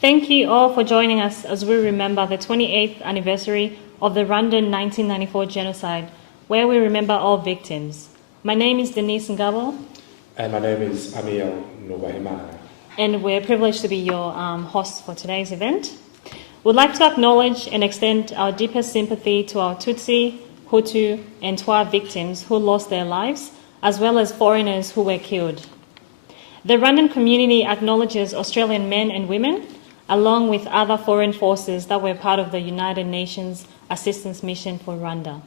Thank you all for joining us as we remember the 28th anniversary of the Rwandan 1994 genocide, where we remember all victims. My name is Denise Ngabo. And my name is Amiel Nubahimana. And we're privileged to be your hosts for today's event. We'd like to acknowledge and extend our deepest sympathy to our Tutsi, Hutu, and Twa victims who lost their lives, as well as foreigners who were killed. The Rwandan community acknowledges Australian men and women, along with other foreign forces that were part of the United Nations Assistance Mission for Rwanda.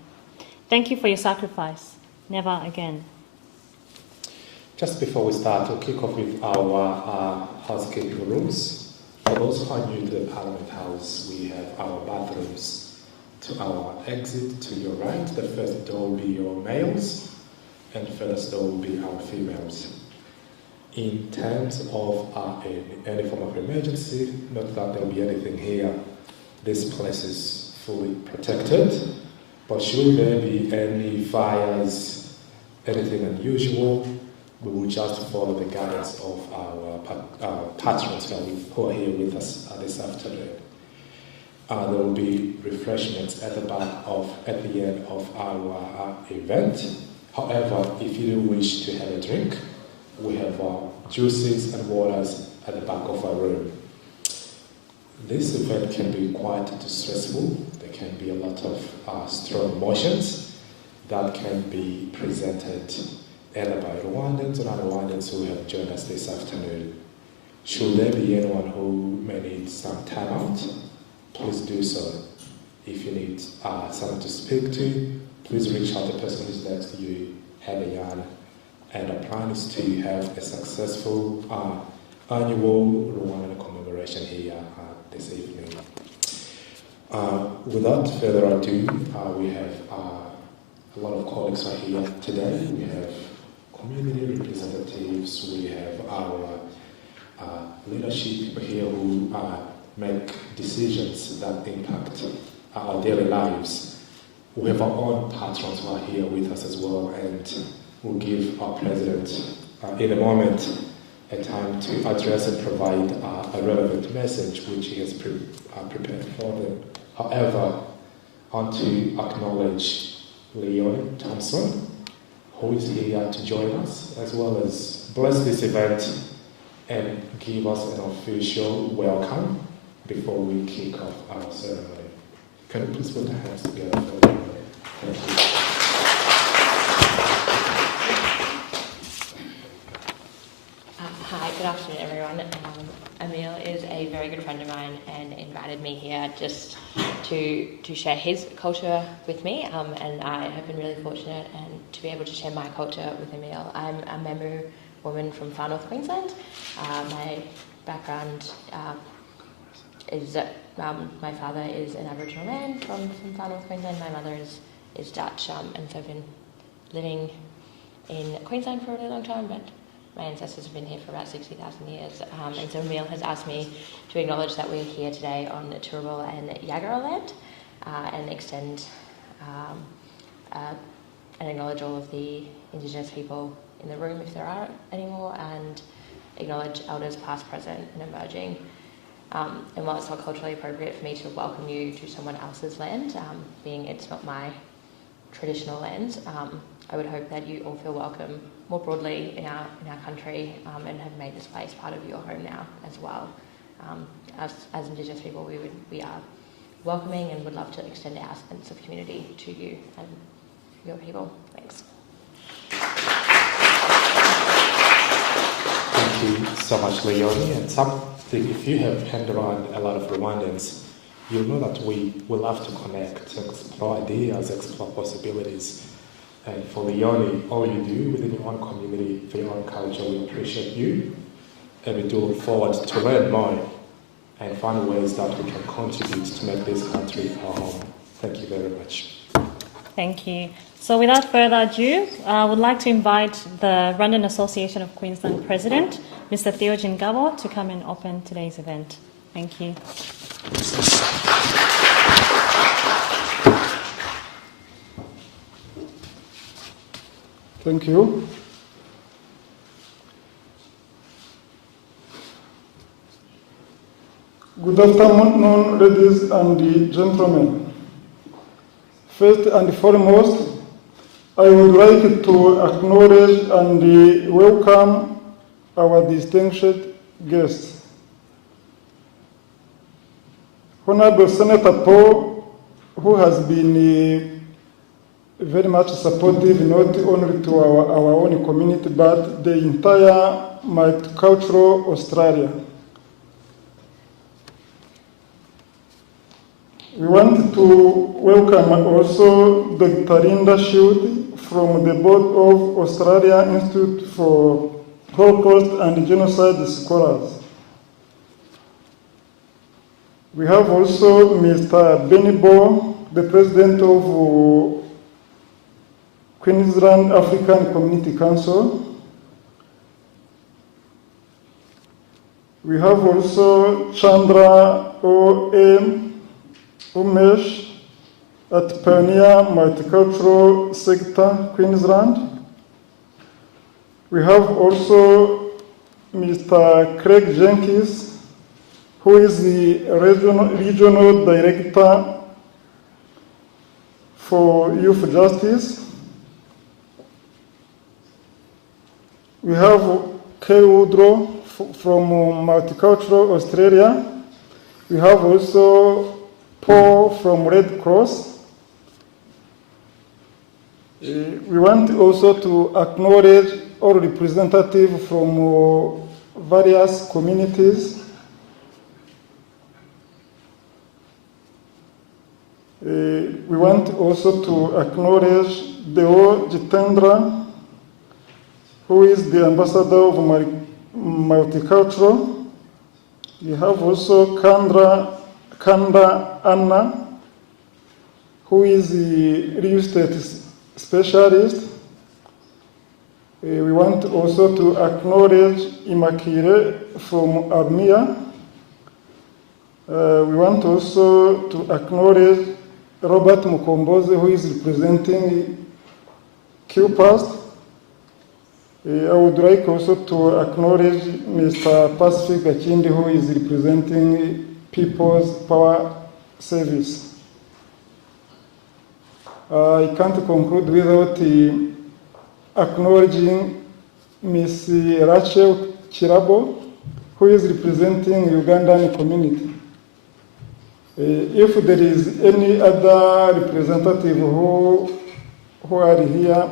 Thank you for your sacrifice. Never again. Just before we start, we'll kick off with our housekeeping rooms. For those who are new to the Parliament House, we have our bathrooms to our exit to your right. The first door will be your males, and the first door will be our females. In terms of any form of emergency, not that there will be anything here. This place is fully protected, but should there be any fires, anything unusual, we will just follow the guidance of our patrons who are here with us this afternoon. There will be refreshments at the end of our event. However, if you do wish to have a drink, we have juices and waters at the back of our room. This event can be quite distressful. There can be a lot of strong emotions that can be presented either by Rwandans or non-Rwandans who have joined us this afternoon. Should there be anyone who may need some time out, please do so. If you need someone to speak to, please reach out to the person who's next to you, have a yarn. And our plan is to have a successful annual Rwandan commemoration here this evening. Without further ado, we have a lot of colleagues are here today. We have community representatives, we have our leadership here who make decisions that impact our daily lives. We have our own patrons who are here with us as well, and we'll give our president in a moment a time to address and provide a relevant message which he has prepared for them. However, I want to acknowledge Leonie Thompson, who is here to join us, as well as bless this event and give us an official welcome before we kick off our ceremony. Can you please put your hands together for Leonie? Thank you. Hi, good afternoon everyone. Emil is a very good friend of mine and invited me here just to share his culture with me, and I have been really fortunate to be able to share my culture with Emil. I'm a Memu woman from far north Queensland. My background is that my father is an Aboriginal man from far north Queensland. My mother is Dutch, and so I've been living in Queensland for a really long time, but my ancestors have been here for about 60,000 years, and so Emil has asked me to acknowledge that we're here today on Turrbal and Yagara land, and extend and acknowledge all of the Indigenous people in the room, if there are any more, and acknowledge elders past, present, and emerging. And while it's not culturally appropriate for me to welcome you to someone else's land, being it's not my traditional land, I would hope that you all feel welcome more broadly in our country, and have made this place part of your home now as well. As Indigenous people, we are welcoming and would love to extend our sense of community to you and your people. Thanks. Thank you so much, Leonie. And something, if you have hanged around a lot of Rwandans, you'll know that we love to connect, explore ideas, explore possibilities. And for Leonie, all you do within your own community, for your own culture, we appreciate you. And we do look forward to learn more and find ways that we can contribute to make this country our home. Thank you very much. Thank you. So without further ado, I would like to invite the Rwandan Association of Queensland President, Mr. Theogene Gabo, to come and open today's event. Thank you. Thank you. Good afternoon, ladies and gentlemen. First and foremost, I would like to acknowledge and welcome our distinguished guests. Honorable Senator Paul, who has been very much supportive not only to our own community but the entire multicultural Australia. We want to welcome also Dr. Linda Shield from the Board of Australia Institute for Holocaust and Genocide Scholars. We have also Mr. Benny Bo, the President of Queensland African Community Council. We have also Chandra O.M. Umesh at Pioneer Multicultural Sector, Queensland. We have also Mr. Craig Jenkins, who is the Regional Director for Youth Justice. We have Kay Woodrow from Multicultural Australia. We have also Paul from Red Cross. We want also to acknowledge all representatives from various communities. We want also to acknowledge Deo Jitendra, who is the ambassador of Multicultural. We have also Kanda Anna, who is the real estate specialist. We want also to acknowledge Imakire from Armia. We want also to acknowledge Robert Mukomboze, who is representing QPAST. I would like also to acknowledge Mr. Pacific Gachindi, who is representing People's Power Service. I can't conclude without acknowledging Ms. Rachel Chirabo, who is representing Ugandan community. If there is any other representative who are here,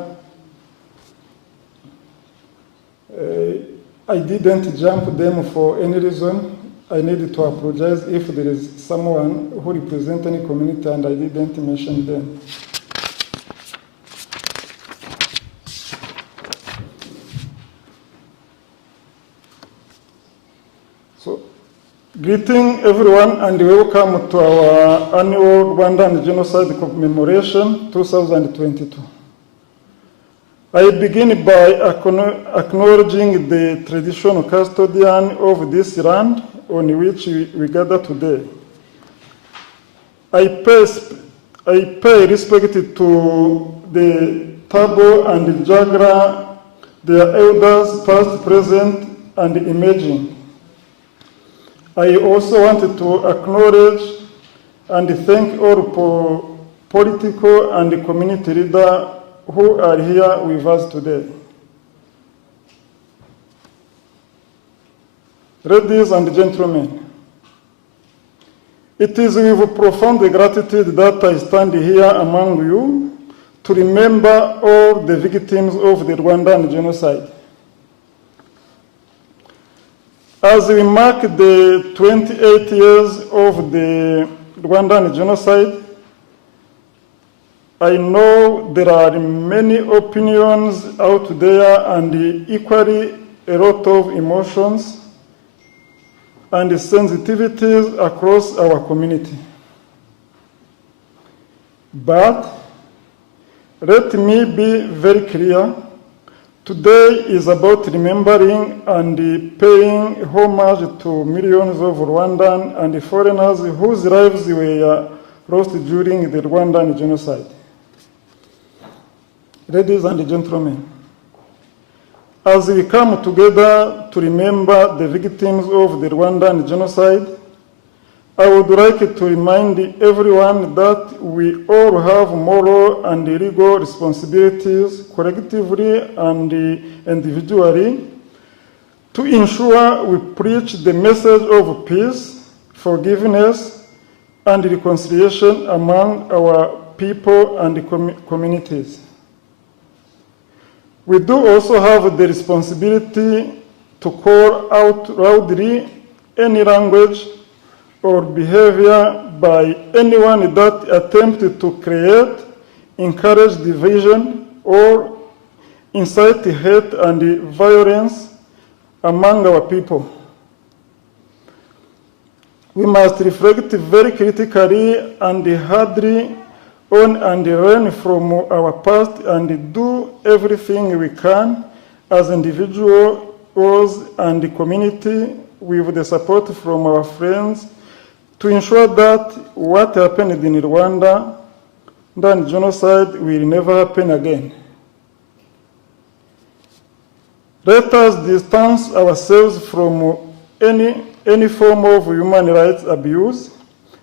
I didn't jump them for any reason. I need to apologize if there is someone who represents any community and I didn't mention them. So, greeting everyone and welcome to our annual Rwandan Genocide Commemoration 2022. I begin by acknowledging the traditional custodian of this land on which we gather today. I pay respect to the Tabo and Jagra, their elders past, present, and emerging. I also wanted to acknowledge and thank all political and community leaders who are here with us today. Ladies and gentlemen, it is with profound gratitude that I stand here among you to remember all the victims of the Rwandan genocide. As we mark the 28 years of the Rwandan genocide, I know there are many opinions out there and equally a lot of emotions and sensitivities across our community. But let me be very clear. Today is about remembering and paying homage to millions of Rwandan and foreigners whose lives were lost during the Rwandan genocide. Ladies and gentlemen, as we come together to remember the victims of the Rwandan genocide, I would like to remind everyone that we all have moral and legal responsibilities collectively and individually to ensure we preach the message of peace, forgiveness, and reconciliation among our people and communities. We do also have the responsibility to call out loudly any language or behavior by anyone that attempts to create, encourage division, or incite hate and violence among our people. We must reflect very critically and hardly on and learn from our past and do everything we can as individuals and community with the support from our friends to ensure that what happened in Rwanda, that genocide, will never happen again. Let us distance ourselves from any form of human rights abuse,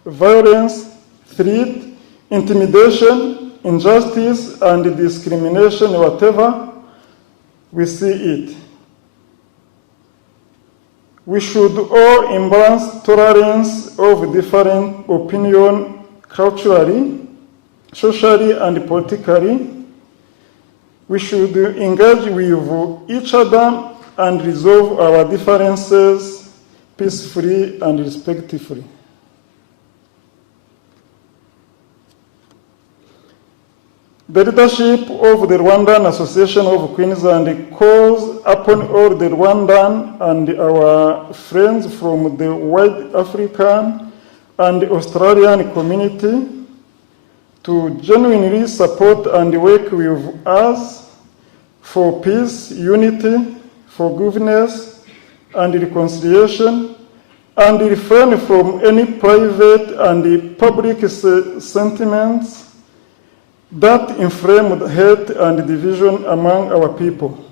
violence, threat, intimidation, injustice, and discrimination, whatever we see it. We should all embrace tolerance of different opinion culturally, socially, and politically. We should engage with each other and resolve our differences peacefully and respectfully. The leadership of the Rwandan Association of Queensland calls upon all the Rwandan and our friends from the wide African and Australian community to genuinely support and work with us for peace, unity, forgiveness, and reconciliation, and refrain from any private and public sentiments that inflame hate and division among our people.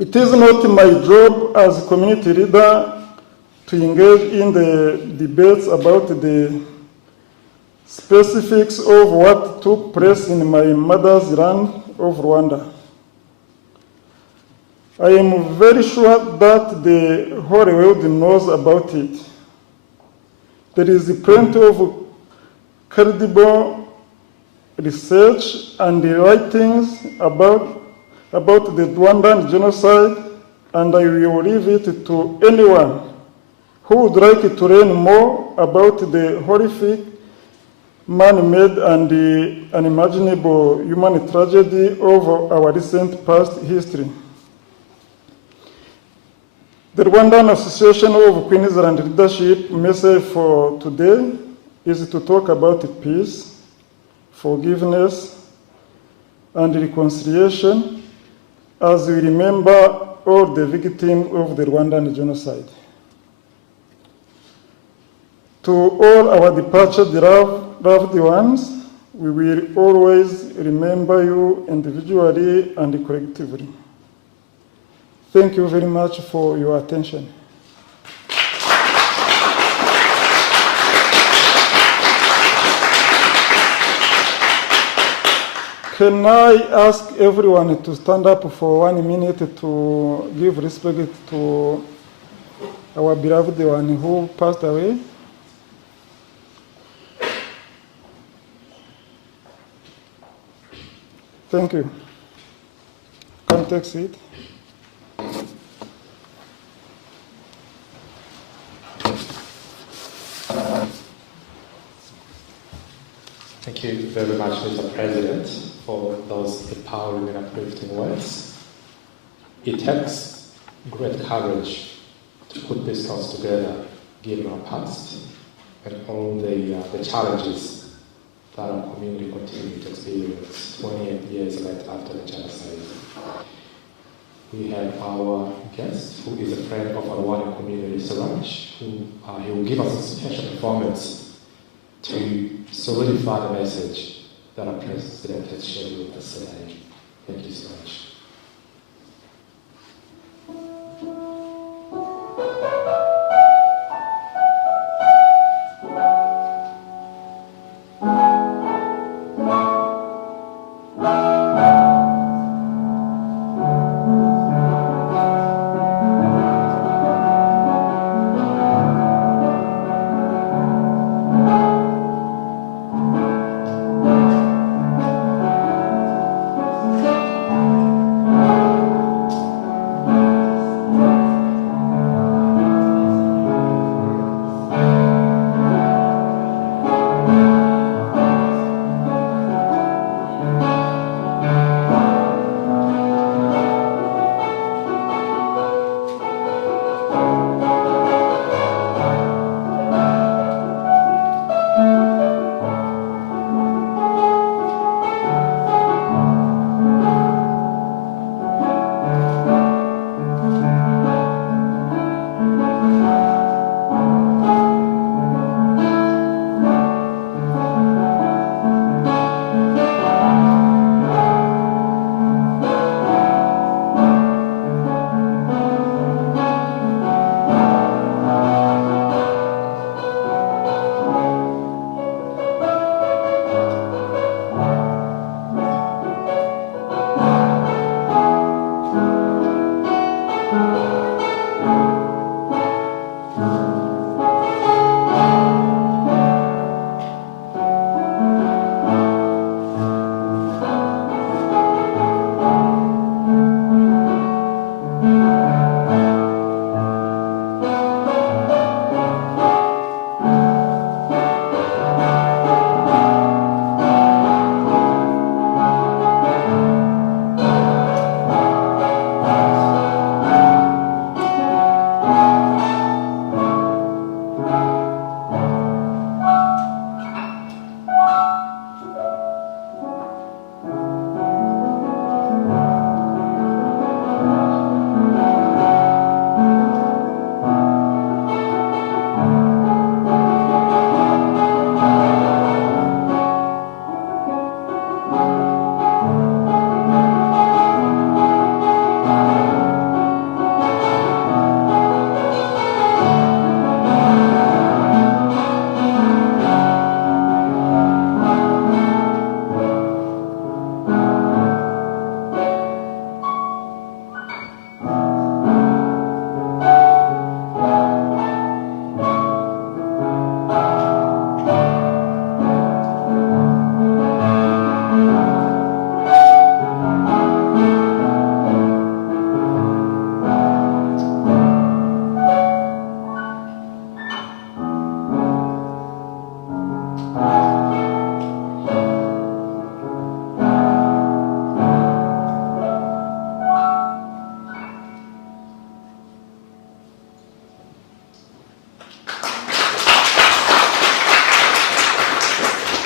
It is not my job as a community leader to engage in the debates about the specifics of what took place in my mother's land of Rwanda. I am very sure that the whole world knows about it. There is plenty of credible research and writings about the Rwandan genocide, and I will leave it to anyone who would like to learn more about the horrific, man-made and unimaginable human tragedy of our recent past history. The Rwandan Association of Queensland Leadership message for today is to talk about peace, forgiveness, and reconciliation as we remember all the victims of the Rwandan genocide. To all our departed loved ones, we will always remember you individually and collectively. Thank you very much for your attention. Can I ask everyone to stand up for 1 minute to give respect to our beloved one who passed away? Thank you. Come take a seat. Thank you very much, Mr. President, for those empowering and uplifting words. It takes great courage to put this house together, given our past and all the challenges that our community continues to experience 28 years later after the genocide. We have our guest, who is a friend of our Rwandan community, Suraj, who he will give us a special performance to solidify the message that our President has shared with us today. Thank you so much.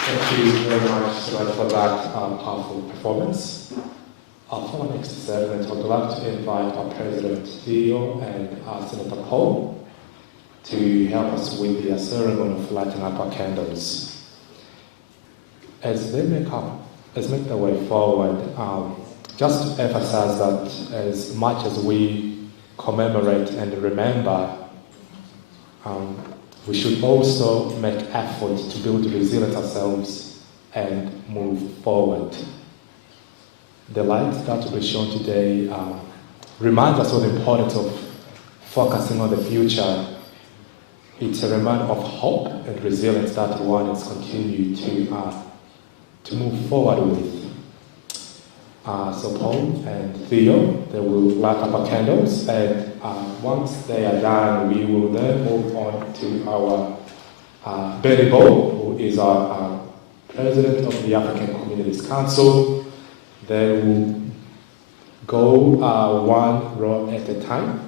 Thank you very much for that powerful performance. For our next segment, I would like to invite our President Theo and Senator Paul to help us with the ceremony of lighting up our candles. As they make their way forward, just to emphasize that as much as we commemorate and remember, we should also make effort to build resilience ourselves and move forward. The light that will be shown today reminds us of the importance of focusing on the future. It's a reminder of hope and resilience that one has continued to move forward with. So Paul and Theo, they will light up our candles, and once they are done, we will then move on to our Ibigo, who is our President of the African Communities Council. They will go one row at a time.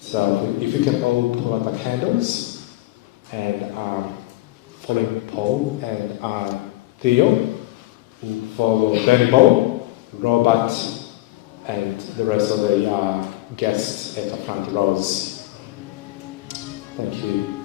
So if you can all pull out the candles, and following Paul and Theo, who follow Ibigo, Robert, and the rest of the guests at the front rows. Thank you.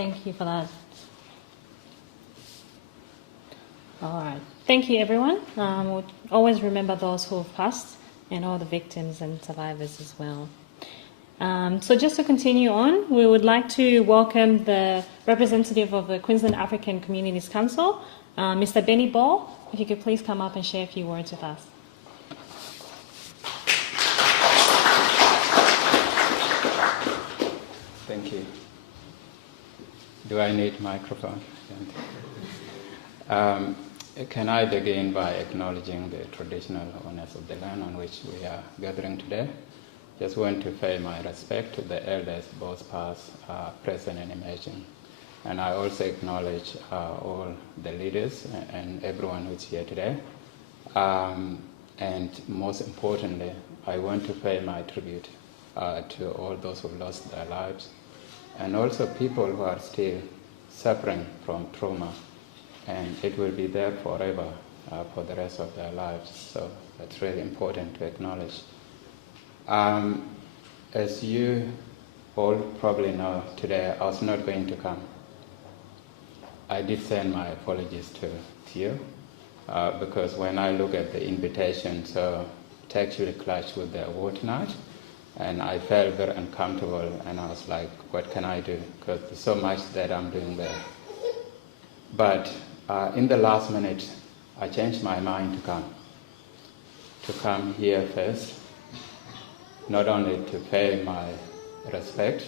Thank you for that. All right. Thank you, everyone. We'll always remember those who have passed and all the victims and survivors as well. So just to continue on, we would like to welcome the representative of the Queensland African Communities Council, Mr. Benny Ball. If you could please come up and share a few words with us. Thank you. Do I need microphone? Can I begin by acknowledging the traditional owners of the land on which we are gathering today? Just want to pay my respect to the elders, both past, present, and emerging. And I also acknowledge all the leaders and everyone who's here today. And most importantly, I want to pay my tribute to all those who lost their lives, and also people who are still suffering from trauma, and it will be there forever for the rest of their lives. So that's really important to acknowledge. As you all probably know, today I was not going to come. I did send my apologies to you because when I look at the invitation, so it actually clashed with the award night, and I felt very uncomfortable, and I was like, what can I do? Because there's so much that I'm doing there. But in the last minute, I changed my mind to come here first, not only to pay my respect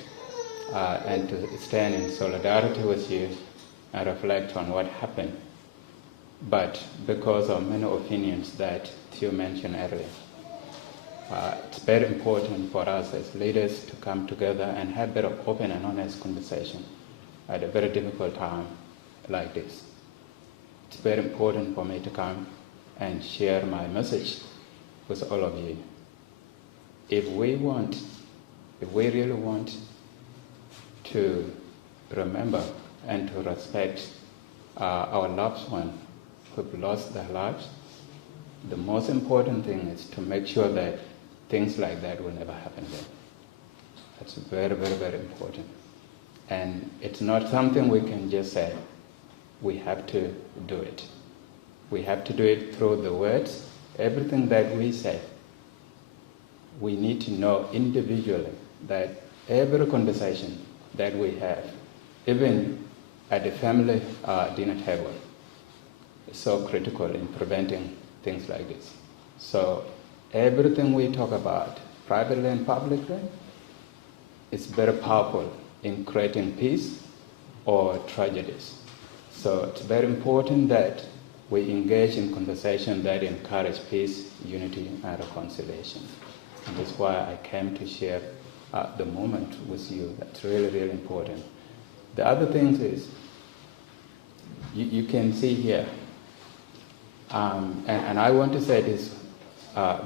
and to stand in solidarity with you and reflect on what happened, but because of many opinions that you mentioned earlier. It's very important for us as leaders to come together and have very open and honest conversation at a very difficult time like this. It's very important for me to come and share my message with all of you. If we really want to remember and to respect our loved ones who've lost their lives, the most important thing is to make sure that things like that will never happen again. That's very, very, very important. And it's not something we can just say. We have to do it. We have to do it through the words. Everything that we say, we need to know individually that every conversation that we have, even at the family dinner table, is so critical in preventing things like this. So everything we talk about, privately and publicly, is very powerful in creating peace or tragedies. So it's very important that we engage in conversation that encourage peace, unity, and reconciliation. And that's why I came to share the moment with you. That's really, really important. The other thing is, you can see here, and I want to say this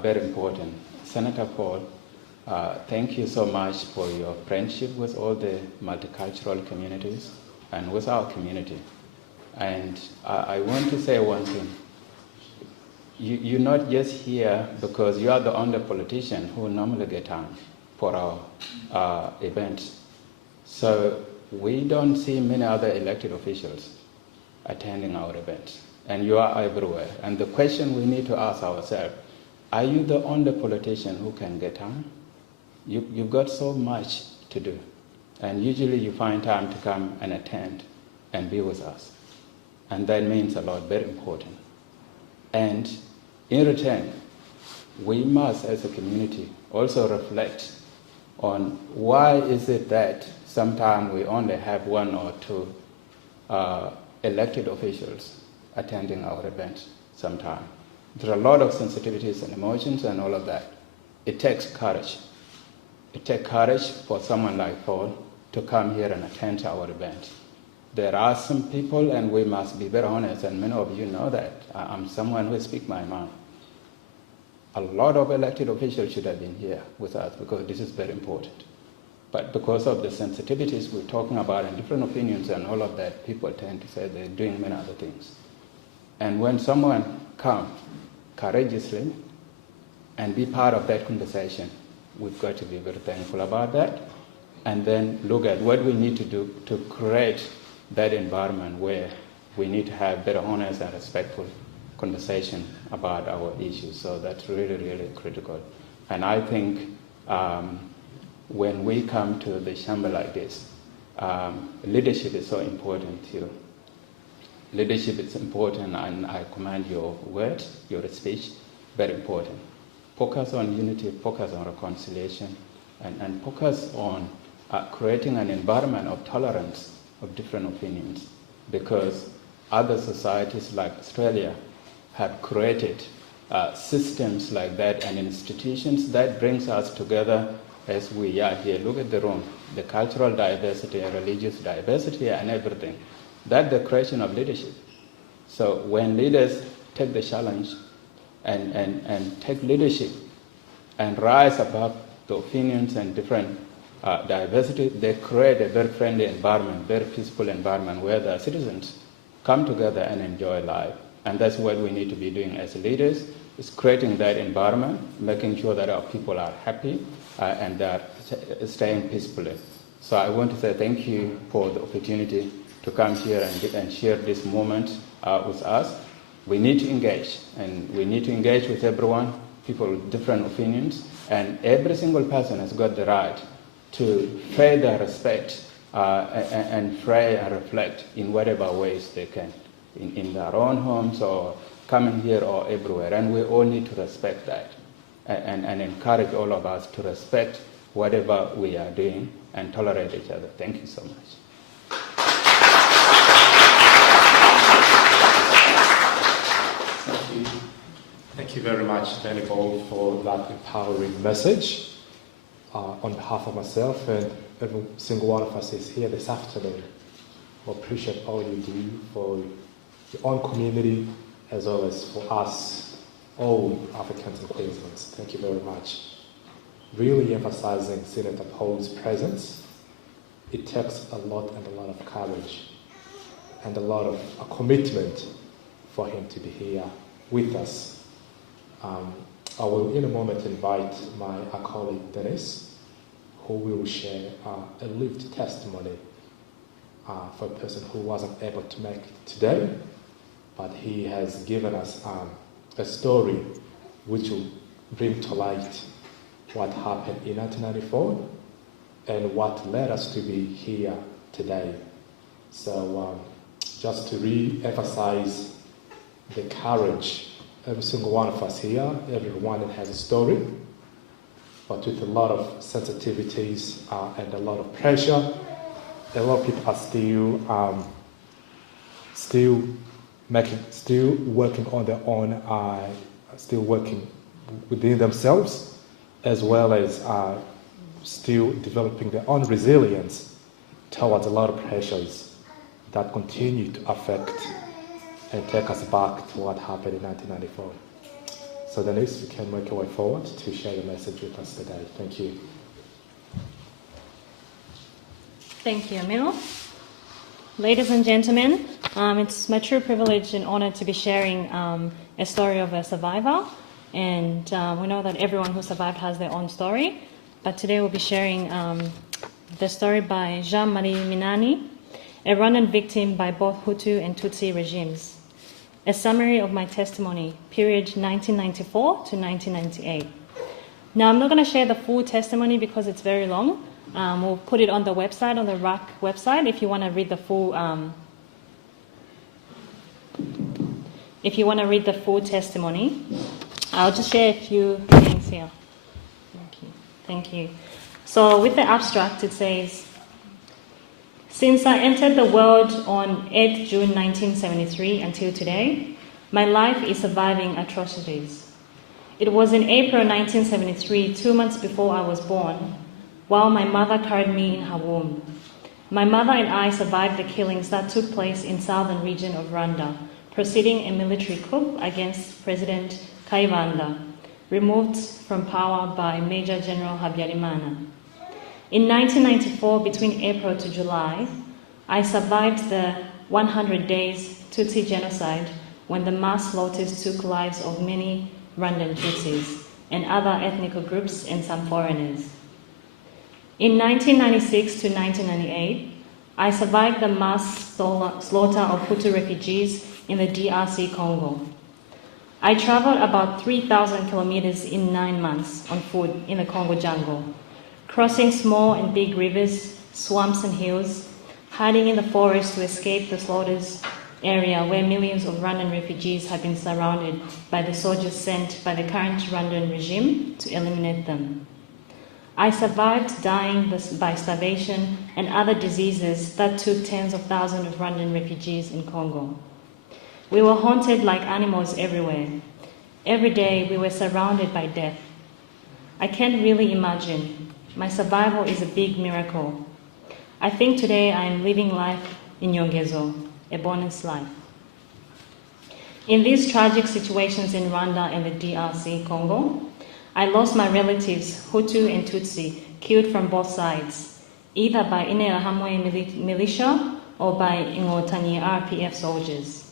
very important. Senator Paul, thank you so much for your friendship with all the multicultural communities and with our community. And I want to say one thing. You're not just here because you are the only politician who normally get time for our events. So we don't see many other elected officials attending our events. And you are everywhere. And the question we need to ask ourselves, are you the only politician who can get time? You've got so much to do. And usually you find time to come and attend and be with us. And that means a lot, very important. And in return, we must, as a community, also reflect on why is it that sometimes we only have one or two elected officials attending our events sometimes. There are a lot of sensitivities and emotions and all of that. It takes courage. It takes courage for someone like Paul to come here and attend our event. There are some people, and we must be very honest, and many of you know that I'm someone who speaks my mind. A lot of elected officials should have been here with us because this is very important. But because of the sensitivities we're talking about and different opinions and all of that, people tend to say they're doing many other things. And when someone comes courageously and be part of that conversation, we've got to be very thankful about that. and then look at what we need to do to create that environment where we need to have better honest and respectful conversation about our issues. So that's really, really critical. And I think when we come to the chamber like this, leadership is so important too. Leadership is important, and I commend your words, your speech, very important. Focus on unity, focus on reconciliation, and focus on creating an environment of tolerance of different opinions, because other societies like Australia have created systems like that and institutions that brings us together as we are here. Look at the room, the cultural diversity, religious diversity, and everything. That's the creation of leadership. So when leaders take the challenge and take leadership and rise above the opinions and different diversity, they create a very friendly environment, very peaceful environment where the citizens come together and enjoy life. And that's what we need to be doing as leaders, is creating that environment, making sure that our people are happy and are staying peacefully. So I want to say thank you for the opportunity to come here and share this moment with us. We need to engage, and we need to engage with everyone, people with different opinions, and every single person has got the right to further respect and pray and reflect in whatever ways they can, in their own homes or coming here or everywhere. And we all need to respect that and encourage all of us to respect whatever we are doing and tolerate each other. Thank you so much. Thank you very much, Benny-Bo, for that empowering message. On behalf of myself and every single one of us is here this afternoon, we appreciate all you do for your own community as well as for us, all Africans and Queenslanders. Thank you very much. Really emphasizing Senator Paul's presence. It takes a lot and a lot of courage and a lot of a commitment for him to be here with us. I will in a moment invite my colleague Dennis, who will share a lived testimony for a person who wasn't able to make it today, but he has given us a story which will bring to light what happened in 1994 and what led us to be here today. So just to re-emphasize the courage, every single one of us here, everyone that has a story, but with a lot of sensitivities and a lot of pressure. A lot of people are still working on their own, still working within themselves, as well as still developing their own resilience towards a lot of pressures that continue to affect and take us back to what happened in 1994. So Denise, you can make your way forward to share your message with us today. Thank you. Thank you, Emil. Ladies and gentlemen, it's my true privilege and honor to be sharing a story of a survivor. And we know that everyone who survived has their own story. But today we'll be sharing the story by Jean-Marie Minani, a Rwandan victim by both Hutu and Tutsi regimes. A summary of my testimony, period 1994 to 1998. Now, I'm not going to share the full testimony because it's very long. We'll put it on the website, on the RAC website, if you want to read the full. If you want to read the full testimony, I'll just share a few things here. Thank you. So, with the abstract, it says, since I entered the world on 8 June 1973 until today, my life is surviving atrocities. It was in April 1973, 2 months before I was born, while my mother carried me in her womb. My mother and I survived the killings that took place in southern region of Rwanda, preceding a military coup against President Kayibanda, removed from power by Major General Habyarimana. In 1994, between April to July, I survived the 100 days Tutsi genocide when the mass slaughters took lives of many Rwandan Tutsis and other ethnic groups and some foreigners. In 1996 to 1998, I survived the mass slaughter of Hutu refugees in the DRC Congo. I traveled about 3,000 kilometers in 9 months on foot in the Congo jungle, crossing small and big rivers, swamps and hills, hiding in the forest to escape the slaughters area where millions of Rwandan refugees have been surrounded by the soldiers sent by the current Rwandan regime to eliminate them. I survived dying by starvation and other diseases that took tens of thousands of Rwandan refugees in Congo. We were haunted like animals everywhere. Every day we were surrounded by death. I can't really imagine. My survival is a big miracle. I think today I am living life in Nyongezo, a bonus life. In these tragic situations in Rwanda and the DRC Congo, I lost my relatives, Hutu and Tutsi, killed from both sides, either by Interahamwe militia or by Inkotanyi RPF soldiers.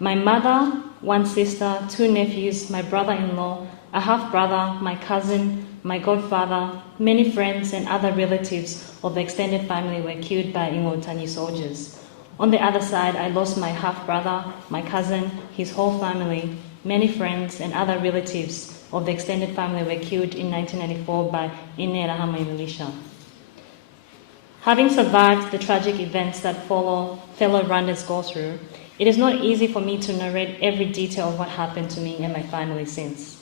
My mother, one sister, 2 nephews, my brother-in-law, a half-brother, my cousin, my godfather, many friends and other relatives of the extended family were killed by Inkotanyi soldiers. On the other side, I lost my half-brother, my cousin, his whole family, many friends and other relatives of the extended family were killed in 1994 by Interahamwe militia. Having survived the tragic events that fellow Rwandans go through, it is not easy for me to narrate every detail of what happened to me and my family since.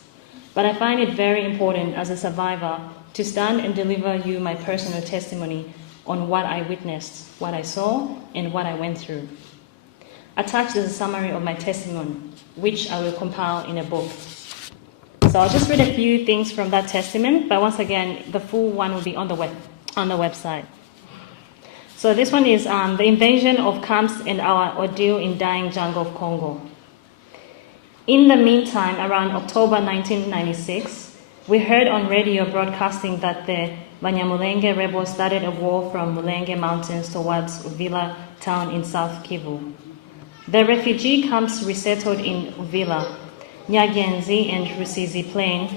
But I find it very important as a survivor to stand and deliver you my personal testimony on what I witnessed, what I saw, and what I went through. Attached is a summary of my testimony, which I will compile in a book. So I'll just read a few things from that testament, but once again, the full one will be on the website. So this one is the invasion of camps and our ordeal in dying jungle of Congo. In the meantime, around October 1996, we heard on radio broadcasting that the Banyamulenge rebels started a war from Mulenge Mountains towards Uvira town in South Kivu. The refugee camps resettled in Uvira, Nyagenzi and Rusizi Plain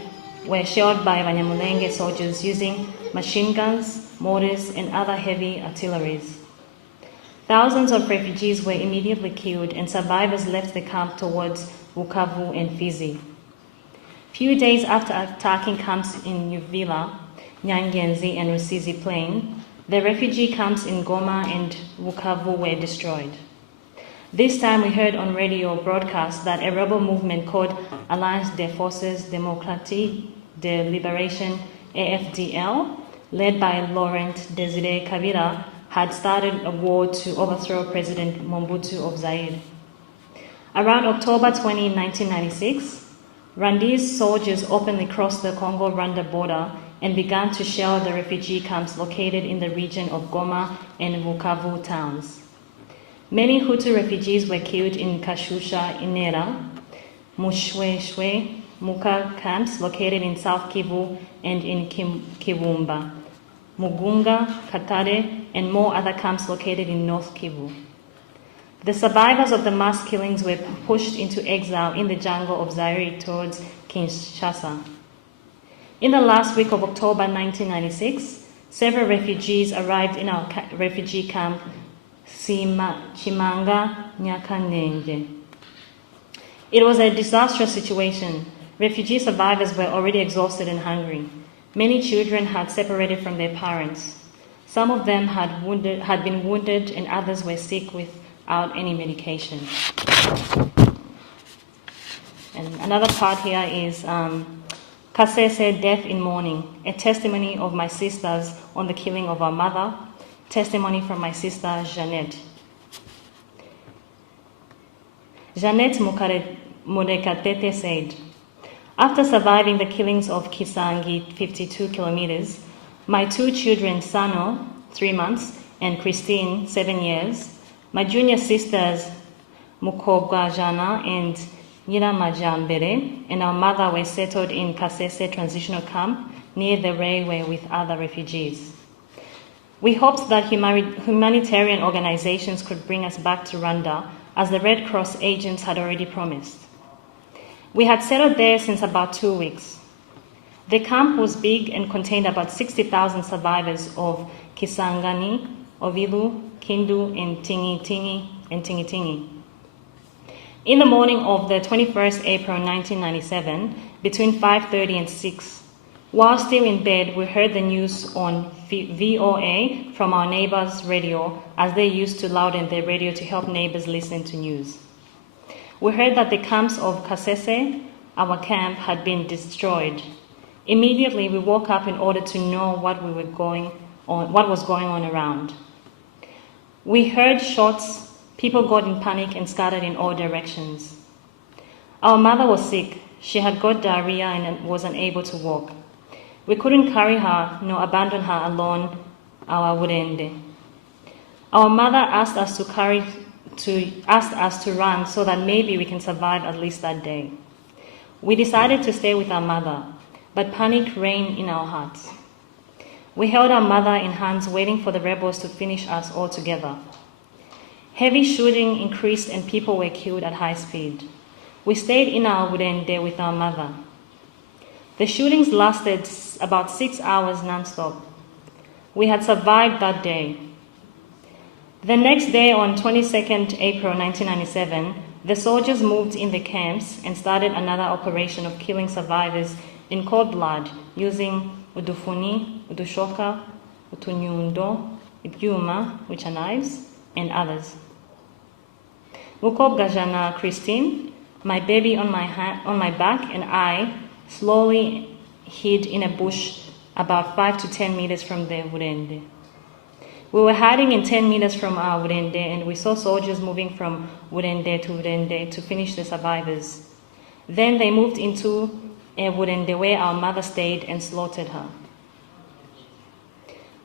were shelled by Banyamulenge soldiers using machine guns, mortars, and other heavy artilleries. Thousands of refugees were immediately killed, and survivors left the camp towards Bukavu and Fizi. Few days after attacking camps in Uvira, Nyangenzi, and Rusizi Plain, the refugee camps in Goma and Bukavu were destroyed. This time we heard on radio broadcast that a rebel movement called Alliance des Forces Démocratiques de Libération, AFDL, led by Laurent Désiré Kabila, had started a war to overthrow President Mobutu of Zaire. Around October 20, 1996, Rwandese soldiers openly crossed the Congo-Rwanda border and began to shell the refugee camps located in the region of Goma and Bukavu towns. Many Hutu refugees were killed in Kashusha, Inera, Mushweshwe, Muka camps located in South Kivu and in Kibumba, Mugunga, Katare, and more other camps located in North Kivu. The survivors of the mass killings were pushed into exile in the jungle of Zaire towards Kinshasa. In the last week of October 1996, several refugees arrived in our refugee camp, Chimanga Nyakanenge. It was a disastrous situation. Refugee survivors were already exhausted and hungry. Many children had separated from their parents. Some of them had been wounded, and others were sick without any medication. And another part here is Kasese, Death in Mourning, a testimony of my sisters on the killing of our mother, testimony from my sister Jeannette. Jeannette Murekatete said, after surviving the killings of Kisangi, 52 kilometers, my 2 children, Sano, 3 months, and Christine, 7 years, my junior sisters, Mukobwajana and Nyiramajambere, and our mother were settled in Kasese transitional camp near the railway with other refugees. We hoped that humanitarian organizations could bring us back to Rwanda, as the Red Cross agents had already promised. We had settled there since about 2 weeks. The camp was big and contained about 60,000 survivors of Kisangani, Ovilu, Kindu, and Tingi. In the morning of the 21st April 1997, between 5:30 and 6, while still in bed, we heard the news on VOA from our neighbors' radio, as they used to louden their radio to help neighbors listen to news. We heard that the camps of Kasese, our camp, had been destroyed. Immediately, we woke up in order to know what was going on around. We heard shots, people got in panic and scattered in all directions. Our mother was sick. She had got diarrhea and was unable to walk. We couldn't carry her nor abandon her alone, our Wurende. Our mother asked us to run so that maybe we can survive at least that day. We decided to stay with our mother, but panic reigned in our hearts. We held our mother in hands, waiting for the rebels to finish us all together. Heavy shooting increased and people were killed at high speed. We stayed in our Wurende with our mother. The shootings lasted about 6 hours non-stop. We had survived that day. The next day, on 22nd April 1997, the soldiers moved in the camps and started another operation of killing survivors in cold blood using udufuni, udushoka, utunyundo, ibyuma, which are knives, and others. Mukobwa Jana Christine, my baby on my back, and I slowly hid in a bush about 5 to 10 meters from the Wurende. We were hiding in 10 meters from our Wurende, and we saw soldiers moving from Wurende to finish the survivors. Then they moved into a Wurende where our mother stayed and slaughtered her.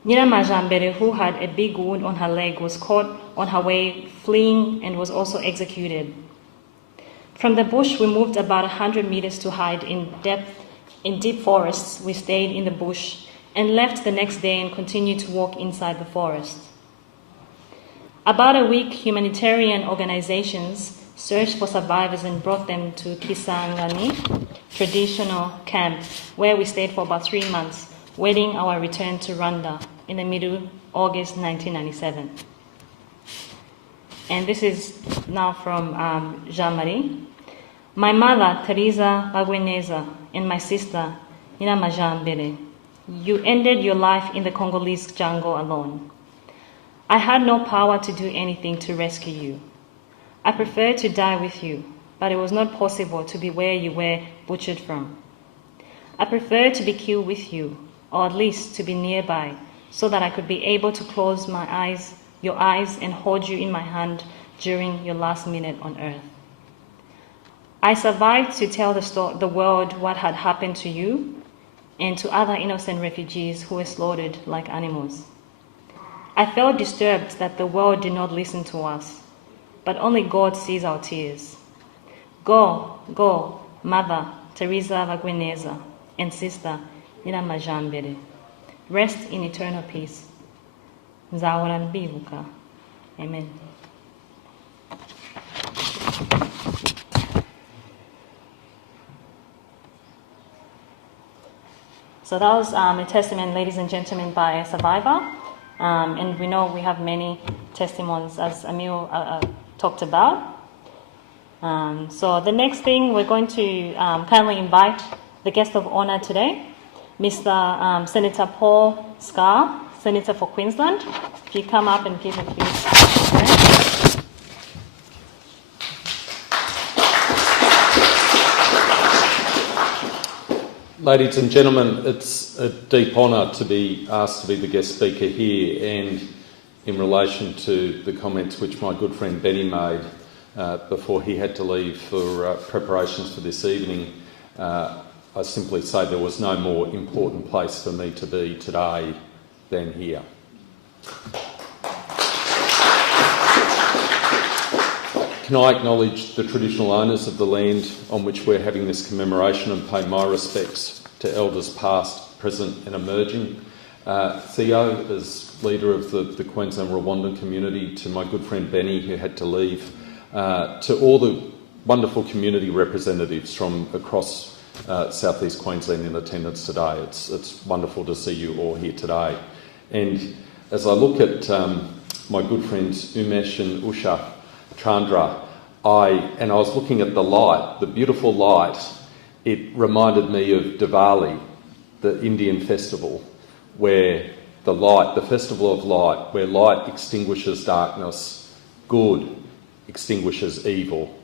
Nina Majambere, who had a big wound on her leg, was caught on her way fleeing and was also executed. From the bush, we moved about 100 meters to hide in deep forests. We stayed in the bush and left the next day and continued to walk inside the forest. About a week, humanitarian organizations searched for survivors and brought them to Kisangani traditional camp, where we stayed for about 3 months, waiting our return to Rwanda in the middle August 1997. And this is now from Jean-Marie. My mother, Teresa Bagweneza, and my sister, Nina Majambere, you ended your life in the Congolese jungle alone. I had no power to do anything to rescue you. I preferred to die with you, but it was not possible to be where you were butchered from. I preferred to be killed with you, or at least to be nearby, so that I could be able to close your eyes, and hold you in my hand during your last minute on earth. I survived to tell the world what had happened to you and to other innocent refugees who were slaughtered like animals. I felt disturbed that the world did not listen to us, but only God sees our tears. Go, Mother Teresa Bagweneza and Sister Nina Majambere. Rest in eternal peace. World Baribuka. Amen. So that was a testament, ladies and gentlemen, by a survivor. And we know we have many testimonies, as Emil talked about. So the next thing, we're going to kindly invite the guest of honor today, Mr. Senator Paul Scar, Senator for Queensland. If you come up and give a please. Ladies and gentlemen, it's a deep honour to be asked to be the guest speaker here, and in relation to the comments which my good friend Benny made before he had to leave for preparations for this evening, I simply say there was no more important place for me to be today than here. Can I acknowledge the traditional owners of the land on which we're having this commemoration and pay my respects to elders past, present and emerging. Theo, as leader of the Queensland Rwandan community, to my good friend Benny, who had to leave, to all the wonderful community representatives from across South East Queensland in attendance today. It's wonderful to see you all here today. And as I look at my good friends Umesh and Usha Chandra, I was looking at the light, the beautiful light. It reminded me of Diwali, the Indian festival, where the light, the festival of light, where light extinguishes darkness, good extinguishes evil.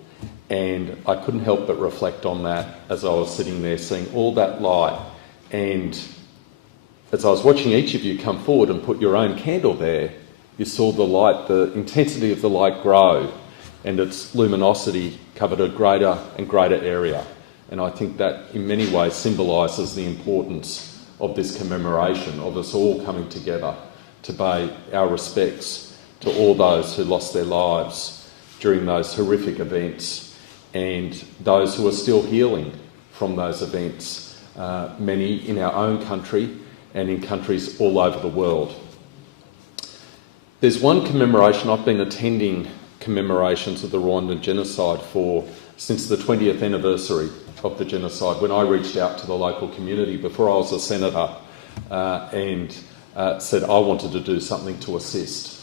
And I couldn't help but reflect on that as I was sitting there seeing all that light. And as I was watching each of you come forward and put your own candle there, you saw the light, the intensity of the light grow, and its luminosity covered a greater and greater area. And I think that in many ways symbolises the importance of this commemoration, of us all coming together to pay our respects to all those who lost their lives during those horrific events, and those who are still healing from those events, many in our own country and in countries all over the world. There's one commemoration. I've been attending commemorations of the Rwandan genocide since the 20th anniversary of the genocide, when I reached out to the local community before I was a senator and said I wanted to do something to assist.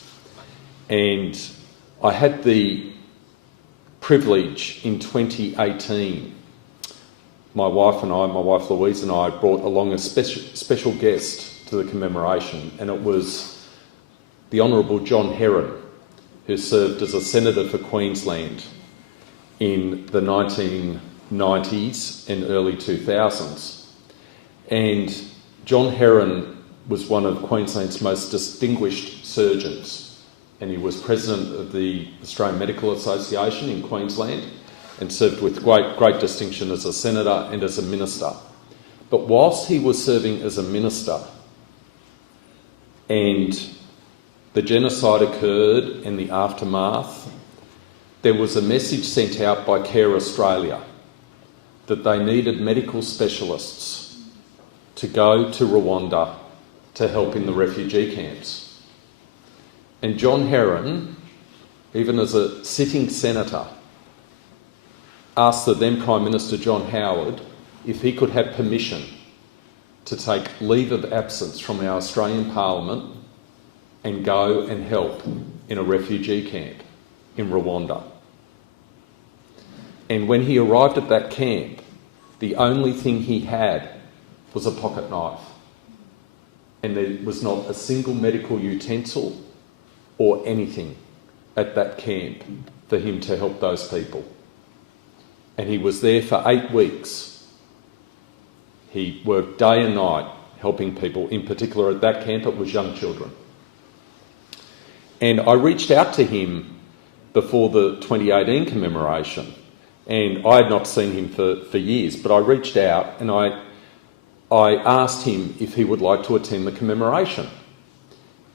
And I had the privilege in 2018, my wife Louise and I brought along a special guest to the commemoration, and it was the Honourable John Herron, who served as a senator for Queensland in the 1990s and early 2000s. And John Herron was one of Queensland's most distinguished surgeons, and he was president of the Australian Medical Association in Queensland and served with great distinction as a senator and as a minister. But whilst he was serving as a minister and the genocide occurred and the aftermath, there was a message sent out by Care Australia that they needed medical specialists to go to Rwanda to help in the refugee camps. And John Herron, even as a sitting senator, asked the then Prime Minister John Howard if he could have permission to take leave of absence from our Australian Parliament and go and help in a refugee camp in Rwanda. And when he arrived at that camp, the only thing he had was a pocket knife. And there was not a single medical utensil or anything at that camp for him to help those people. And he was there for 8 weeks. He worked day and night helping people. In particular, at that camp, it was young children. And I reached out to him before the 2018 commemoration, and I had not seen him for years, but I reached out and I asked him if he would like to attend the commemoration.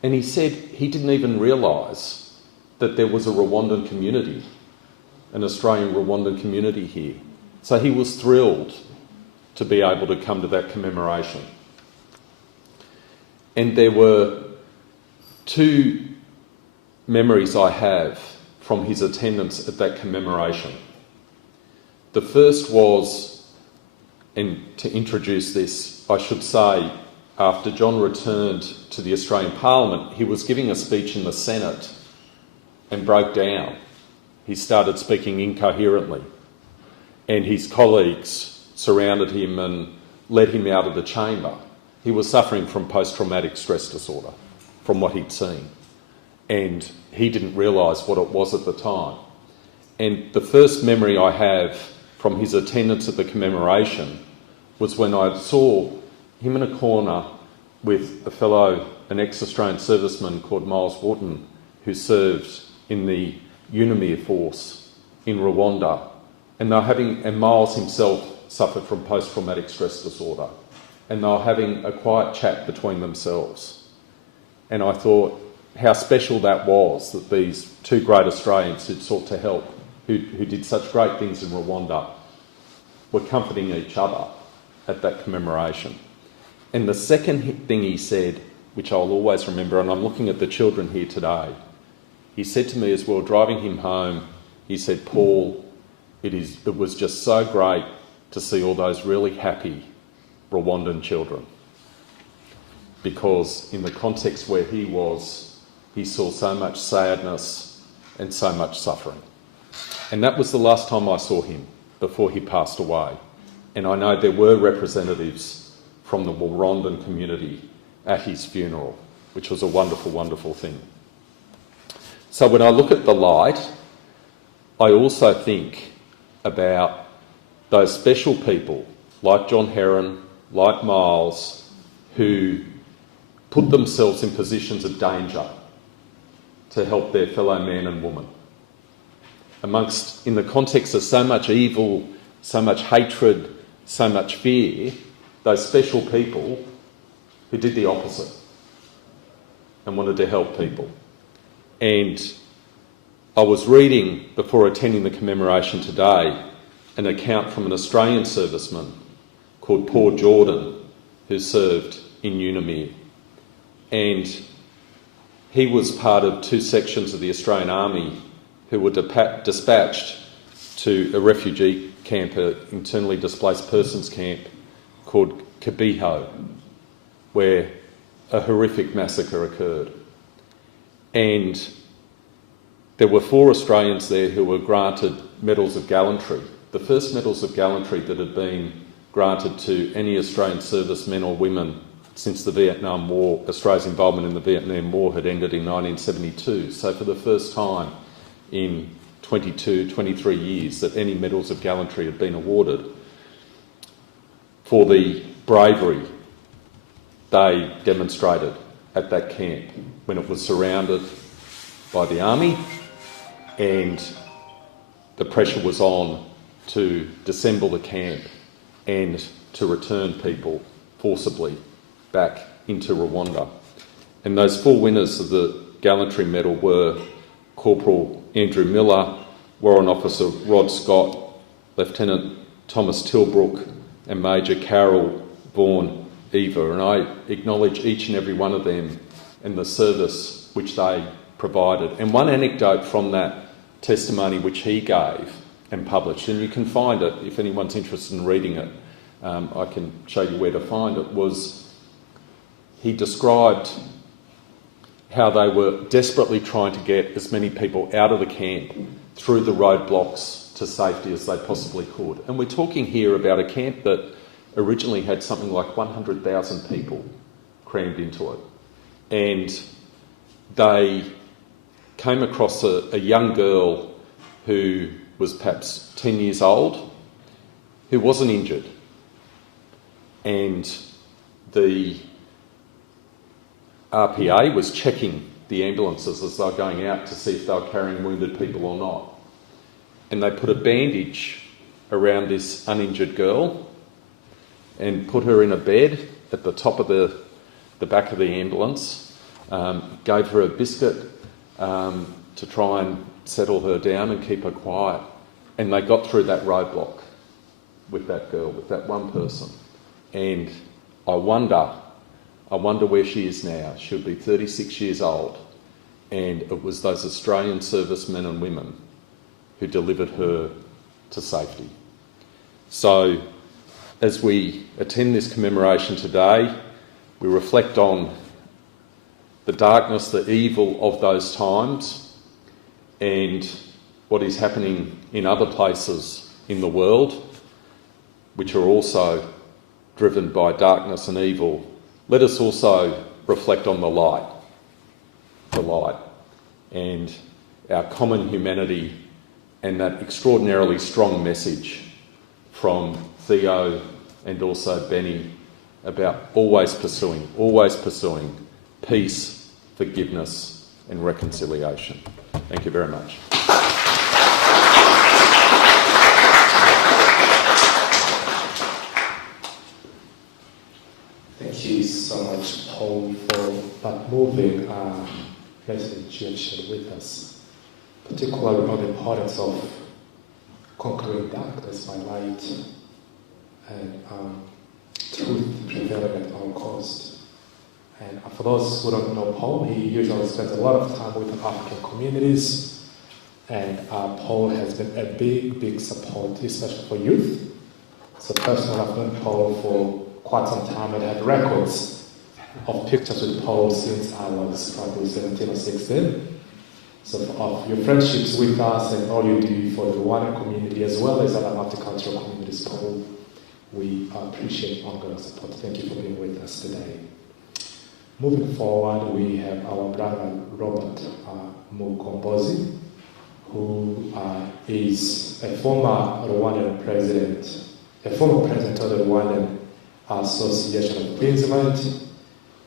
And he said he didn't even realise that there was a Rwandan community, an Australian Rwandan community here. So he was thrilled to be able to come to that commemoration. And there were 2 memories I have from his attendance at that commemoration. The first was, and to introduce this, I should say, after John returned to the Australian Parliament, he was giving a speech in the Senate and broke down. He started speaking incoherently, and his colleagues surrounded him and led him out of the chamber. He was suffering from post-traumatic stress disorder, from what he'd seen, and he didn't realise what it was at the time. And the first memory I have from his attendance at the commemoration was when I saw him in a corner with an ex-Australian serviceman called Miles Wharton, who served in the UNAMIR force in Rwanda, and Miles himself suffered from post-traumatic stress disorder, and they were having a quiet chat between themselves. And I thought how special that was, that these 2 great Australians who'd sought to help, who did such great things in Rwanda, were comforting each other at that commemoration. And the second thing he said, which I'll always remember, and I'm looking at the children here today, he said to me as we were driving him home, he said, "Paul, it was just so great to see all those really happy Rwandan children, because in the context where he was, he saw so much sadness and so much suffering. And that was the last time I saw him before he passed away. And I know there were representatives from the Rwandan community at his funeral, which was a wonderful, wonderful thing. So when I look at the light, I also think about those special people like John Herron, like Miles, who put themselves in positions of danger to help their fellow man and woman. In the context of so much evil, so much hatred, so much fear, those special people who did the opposite and wanted to help people. And I was reading, before attending the commemoration today, an account from an Australian serviceman called Paul Jordan, who served in Unimir. And he was part of 2 sections of the Australian Army who were dispatched to a refugee camp, an internally displaced persons camp called Ibigo, where a horrific massacre occurred. And there were 4 Australians there who were granted medals of gallantry, the first medals of gallantry that had been granted to any Australian servicemen or women since the Vietnam War. Australia's involvement in the Vietnam War had ended in 1972. So for the first time in 22, 23 years that any medals of gallantry had been awarded for the bravery they demonstrated at that camp when it was surrounded by the army and the pressure was on to dissemble the camp and to return people forcibly back into Rwanda. And those 4 winners of the gallantry medal were Corporal Andrew Miller, Warrant Officer Rod Scott, Lieutenant Thomas Tilbrook and Major Carol Vaughan Eva. And I acknowledge each and every one of them and the service which they provided. And one anecdote from that testimony which he gave and published, and you can find it if anyone's interested in reading it, I can show you where to find it, was he described how they were desperately trying to get as many people out of the camp through the roadblocks to safety as they possibly could. And we're talking here about a camp that originally had something like 100,000 people crammed into it. And they came across a young girl who was perhaps 10 years old, who wasn't injured. And the RPA was checking the ambulances as they were going out to see if they were carrying wounded people or not. And they put a bandage around this uninjured girl and put her in a bed at the top of the back of the ambulance, gave her a biscuit to try and settle her down and keep her quiet. And they got through that roadblock with that girl, with that one person. And I wonder where she is now. She'll be 36 years old. And it was those Australian servicemen and women who delivered her to safety. So as we attend this commemoration today, we reflect on the darkness, the evil of those times, and what is happening in other places in the world, which are also driven by darkness and evil. Let us also reflect on the light, and our common humanity, and that extraordinarily strong message from Theo and also Benny about always pursuing peace, forgiveness and reconciliation. Thank you very much. Thank you so much, Paul, for that moving message you have shared with us, particularly on the importance of conquering darkness by light and truth prevailing at all cost. And for those who don't know Paul, he usually spends a lot of time with African communities, and Paul has been a big support, especially for youth So personally, I've known Paul for quite some time and had records of pictures with Paul since I was probably 17 or 16. So of your friendships with us and all you do for the Rwandan community as well as other multicultural communities, Paul, we appreciate ongoing support. Thank you for being with us today. Moving forward, we have our brother Robert Mukombozi, who is a former Rwandan president, a former president of the Rwandan Association of Queensland.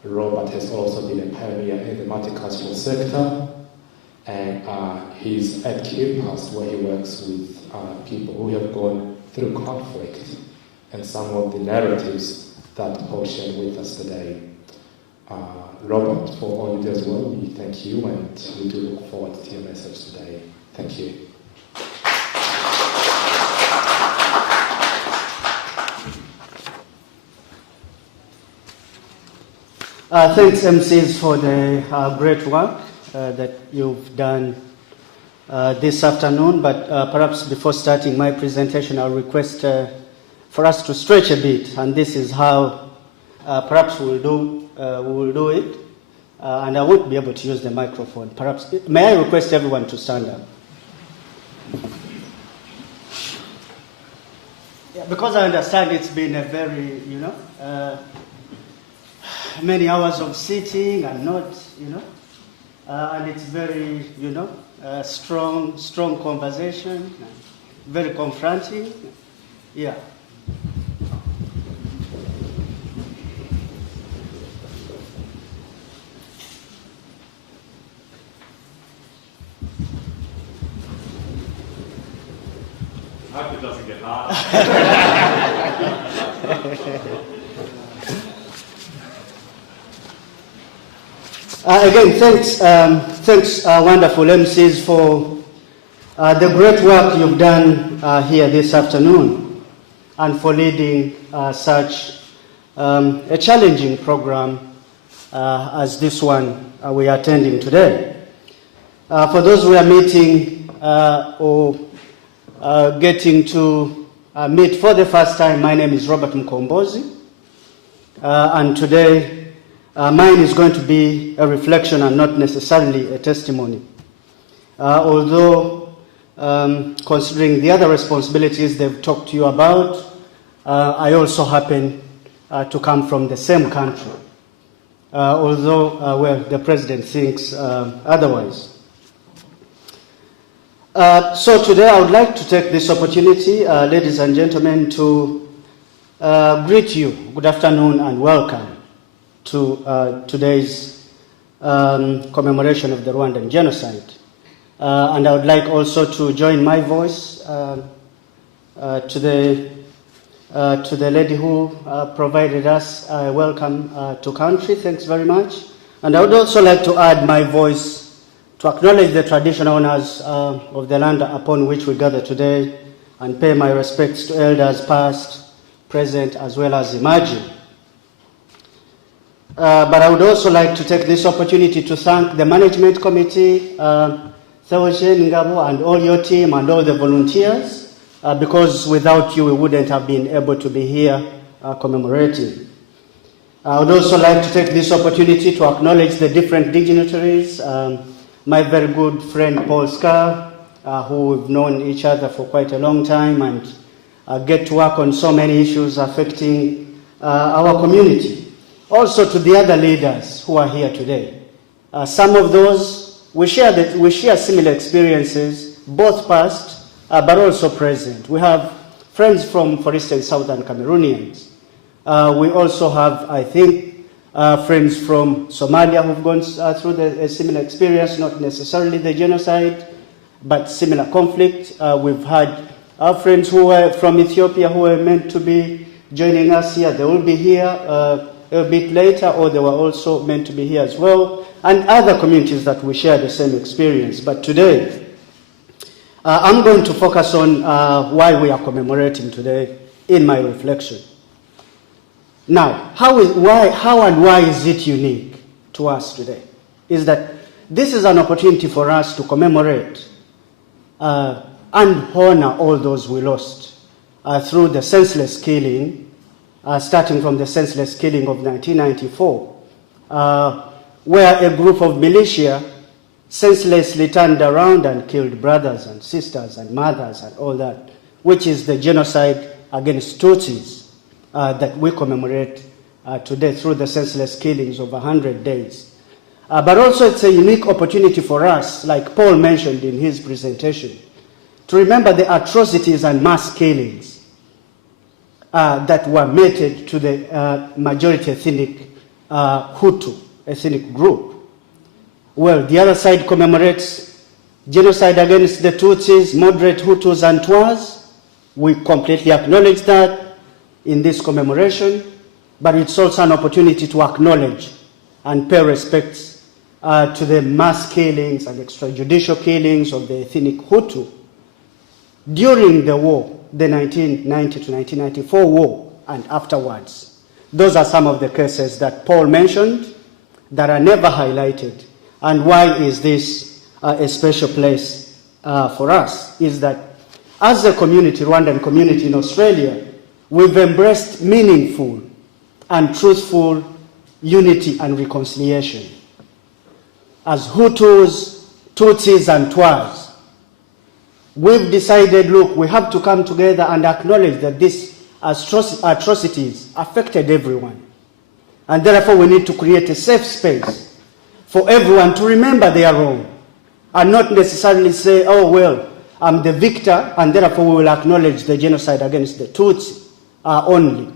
Robert has also been a pioneer in the multicultural sector, and he's at KWIBUKA, where he works with people who have gone through conflict and some of the narratives that Paul shared with us today. Robert, for all you do as well, we thank you and we do look forward to your message today. Thank you. Thanks, MCs, for the great work that you've done this afternoon. But perhaps before starting my presentation, I'll request for us to stretch a bit, and this is how perhaps we will do it. And I won't be able to use the microphone. Perhaps, may I request everyone to stand up? Yeah, because I understand it's been a very, many hours of sitting and not, and it's very, strong conversation, very confronting. Yeah. I hope it doesn't get harder. Again, thanks, wonderful MCs, for the great work you've done here this afternoon, and for leading such a challenging program as this one we are attending today. For those we are meeting or getting to meet for the first time, my name is Robert Mukombozi, and today mine is going to be a reflection and not necessarily a testimony. Although, considering the other responsibilities they've talked to you about, I also happen to come from the same country, although the president thinks otherwise. So today I would like to take this opportunity, ladies and gentlemen, to greet you. Good afternoon and welcome to today's commemoration of the Rwandan genocide. And I would like also to join my voice to the lady who provided us a welcome to country. Thanks very much. And I would also like to add my voice to acknowledge the traditional owners of the land upon which we gather today, and pay my respects to elders past, present, as well as emerging. But I would also like to take this opportunity to thank the management committee, Theogene Ngabo, and all your team and all the volunteers, because without you we wouldn't have been able to be here commemorating. I would also like to take this opportunity to acknowledge the different dignitaries, my very good friend Paul Scar, who we've known each other for quite a long time and get to work on so many issues affecting our community. Also to the other leaders who are here today. Some of those, we share similar experiences, both past but also present. We have friends from, for instance, Southern Cameroonians. We also have, I think, friends from Somalia who've gone through a similar experience, not necessarily the genocide, but similar conflict. We've had our friends who were from Ethiopia who were meant to be joining us here. They will be here a bit later, or they were also meant to be here as well, and other communities that we share the same experience. But today, I'm going to focus on why we are commemorating today in my reflection. Now, how and why is it unique to us today? Is that this is an opportunity for us to commemorate and honor all those we lost through the senseless killing, starting from the senseless killing of 1994, where a group of militia senselessly turned around and killed brothers and sisters and mothers and all that, which is the genocide against Tutsis that we commemorate today through the senseless killings of 100 days. But also it's a unique opportunity for us, like Paul mentioned in his presentation, to remember the atrocities and mass killings that were meted to the majority ethnic Hutu ethnic group. Well, the other side commemorates genocide against the Tutsis, moderate Hutus and Twas. We completely acknowledge that in this commemoration, but it's also an opportunity to acknowledge and pay respects to the mass killings and extrajudicial killings of the ethnic Hutu during the war, the 1990 to 1994 war, and afterwards. Those are some of the cases that Paul mentioned that are never highlighted. And why is this a special place for us? Is that as a community, Rwandan community in Australia, we've embraced meaningful and truthful unity and reconciliation. As Hutus, Tutsis, and Twas, we've decided, look, we have to come together and acknowledge that these atrocities affected everyone. And therefore we need to create a safe space for everyone to remember their wrong and not necessarily say, oh, well, I'm the victor and therefore we will acknowledge the genocide against the Tutsi only.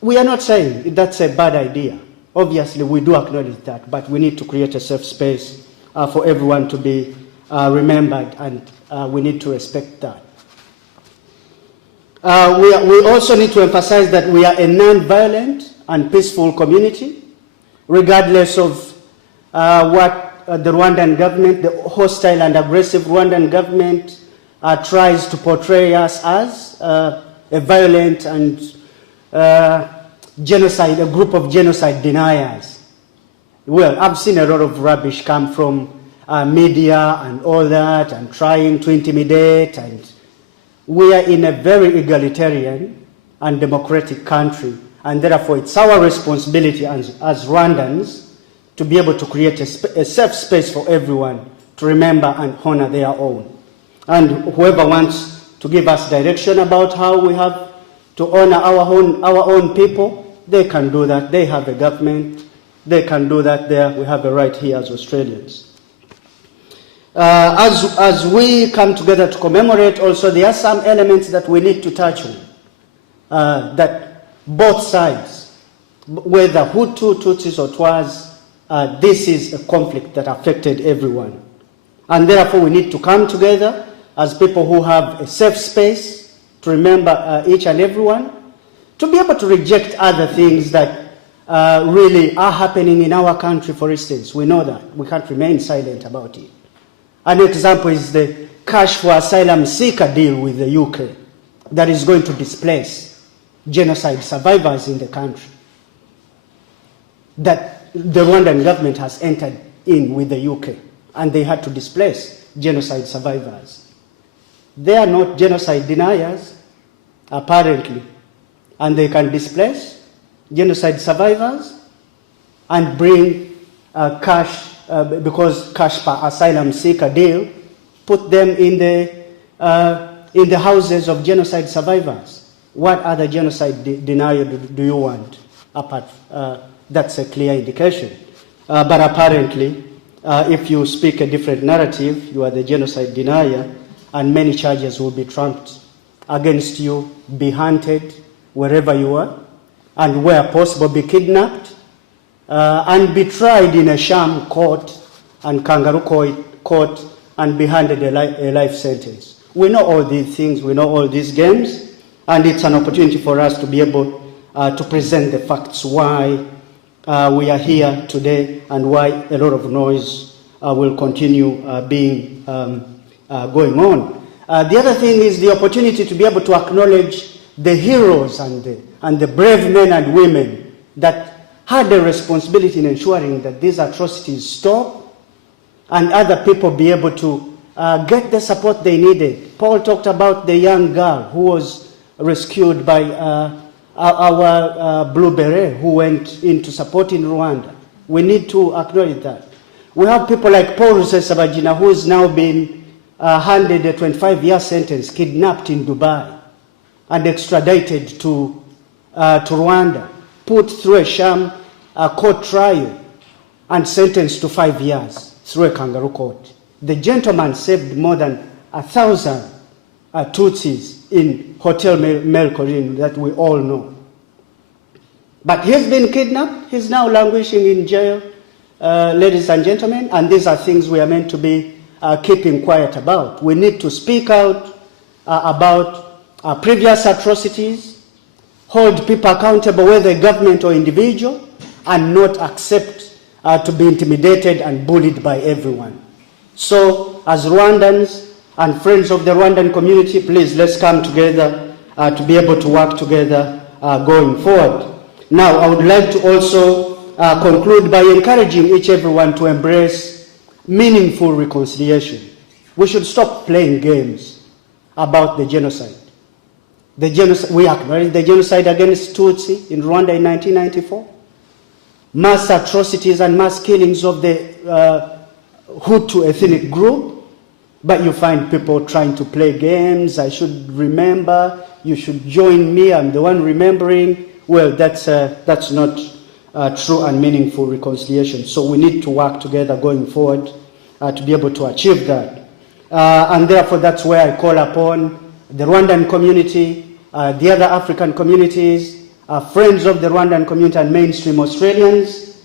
We are not saying that's a bad idea. Obviously, we do acknowledge that, but we need to create a safe space for everyone to be remembered, and we need to respect that. We also need to emphasize that we are a non-violent and peaceful community, regardless of what the Rwandan government, the hostile and aggressive Rwandan government, tries to portray us as a violent and genocide, a group of genocide deniers. Well, I've seen a lot of rubbish come from media and all that, and trying to intimidate, and we are in a very egalitarian and democratic country, and therefore it's our responsibility as Rwandans to be able to create a safe space for everyone to remember and honor their own. And whoever wants to give us direction about how we have to honor our own people, they can do that. They have a government. They can do that there. We have a right here as Australians. As we come together to commemorate, also there are some elements that we need to touch on, that both sides, whether Hutu, Tutsis or Twas, this is a conflict that affected everyone. And therefore we need to come together as people who have a safe space to remember each and everyone, to be able to reject other things that really are happening in our country, for instance. We know that. We can't remain silent about it. An example is the cash for asylum seeker deal with the UK that is going to displace genocide survivors in the country, that the Rwandan government has entered in with the UK, and they had to displace genocide survivors. They are not genocide deniers, apparently, and they can displace genocide survivors and bring cash, because cash per asylum seeker deal, put them in the houses of genocide survivors. What other genocide denier do you want? Apart, that's a clear indication. But apparently, if you speak a different narrative, you are the genocide denier, and many charges will be trumped against you, be hunted wherever you are, and where possible be kidnapped, and be tried in a sham court and kangaroo court and be handed a life sentence. We know all these things, we know all these games, and it's an opportunity for us to be able to present the facts why we are here today and why a lot of noise will continue being going on. The other thing is the opportunity to be able to acknowledge the heroes and the brave men and women that had a responsibility in ensuring that these atrocities stop and other people be able to get the support they needed. Paul talked about the young girl who was rescued by our Blue Beret who went into supporting Rwanda. We need to acknowledge that. We have people like Paul Rusesabagina, who is now being handed a 25-year sentence, kidnapped in Dubai and extradited to Rwanda, put through a sham court trial and sentenced to 5 years through a kangaroo court. The gentleman saved more than 1,000 Tutsis in Hotel Melcorin that we all know. But he's been kidnapped. He's now languishing in jail, ladies and gentlemen, and these are things we are meant to be keeping quiet about. We need to speak out about previous atrocities, hold people accountable, whether government or individual, and not accept to be intimidated and bullied by everyone. So, as Rwandans and friends of the Rwandan community, please let's come together to be able to work together going forward. Now, I would like to also conclude by encouraging each everyone to embrace meaningful reconciliation. We should stop playing games about the genocide. We acknowledge the genocide against Tutsi in Rwanda in 1994. Mass atrocities and mass killings of the Hutu ethnic group, but you find people trying to play games. I should remember, you should join me, I'm the one remembering. Well, that's not true and meaningful reconciliation. So we need to work together going forward to be able to achieve that. And therefore, that's where I call upon the Rwandan community, the other African communities, friends of the Rwandan community and mainstream Australians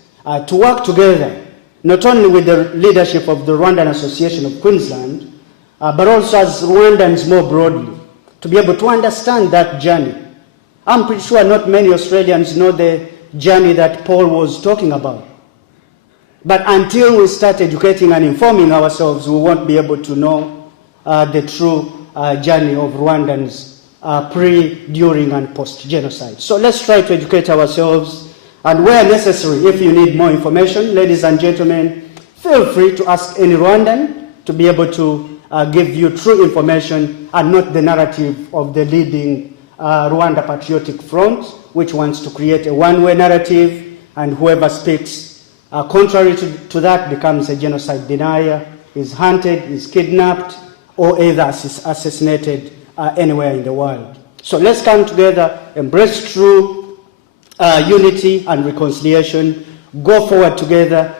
to work together, not only with the leadership of the Rwandan Association of Queensland, but also as Rwandans more broadly, to be able to understand that journey. I'm pretty sure not many Australians know the journey that Paul was talking about. But until we start educating and informing ourselves, we won't be able to know the true journey of Rwandans pre, during, and post-genocide. So let's try to educate ourselves. And where necessary, if you need more information, ladies and gentlemen, feel free to ask any Rwandan to be able to give you true information and not the narrative of the leading Rwanda Patriotic Front, which wants to create a one-way narrative, and whoever speaks contrary to that becomes a genocide denier, is hunted, is kidnapped, or either assassinated anywhere in the world. So let's come together, embrace true unity and reconciliation, go forward together,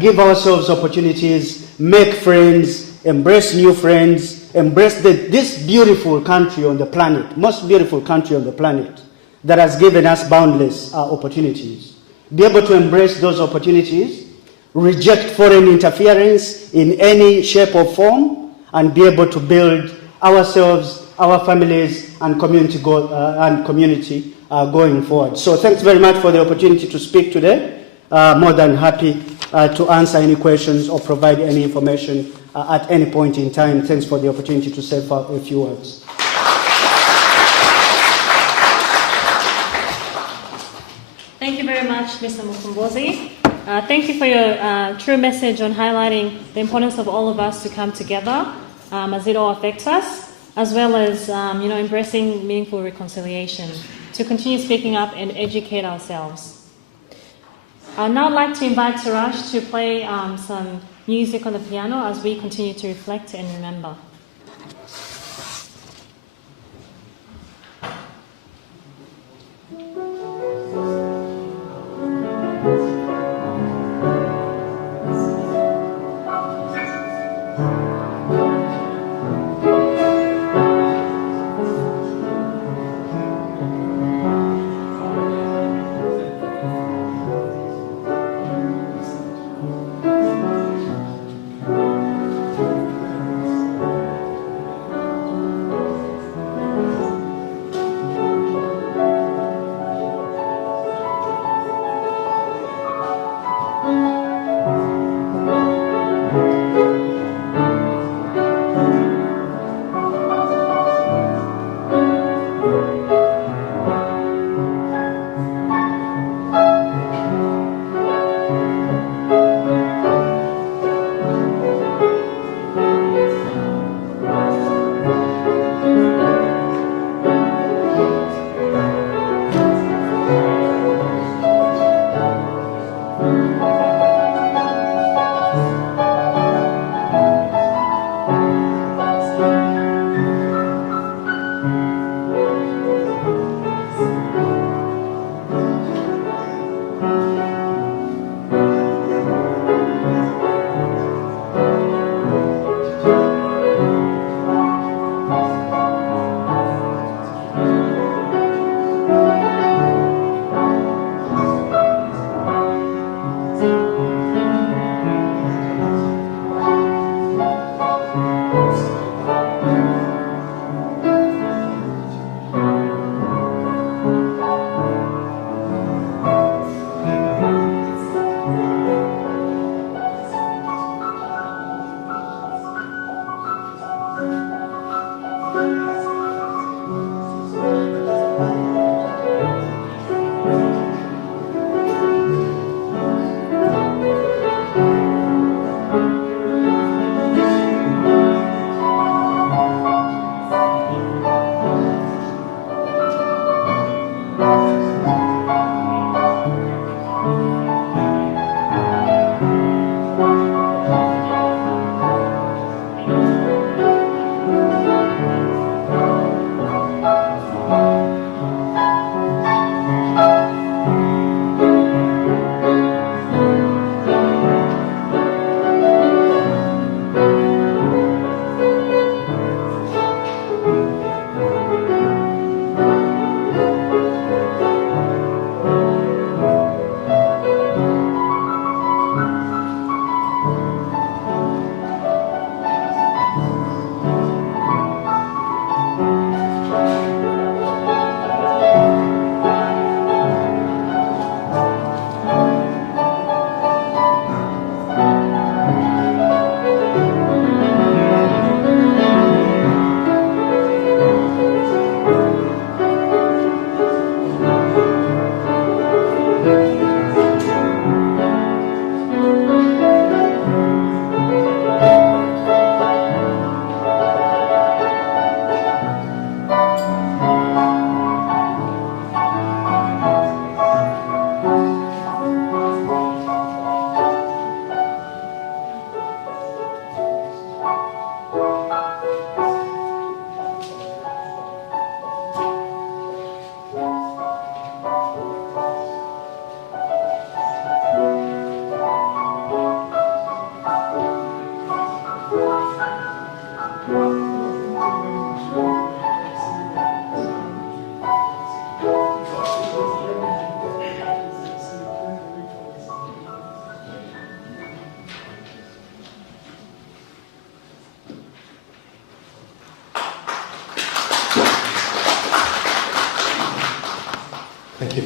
give ourselves opportunities, make friends, embrace new friends, embrace this beautiful country on the planet, most beautiful country on the planet, that has given us boundless opportunities. Be able to embrace those opportunities, reject foreign interference in any shape or form, and be able to build ourselves, our families, and community going forward. So thanks very much for the opportunity to speak today. More than happy to answer any questions or provide any information at any point in time. Thanks for the opportunity to say a few words. Thank you very much, Mr. Mukombozi. Thank you for your true message on highlighting the importance of all of us to come together as it all affects us, as well as embracing meaningful reconciliation, to continue speaking up and educate ourselves. I'd now like to invite Suraj to play some music on the piano as we continue to reflect and remember.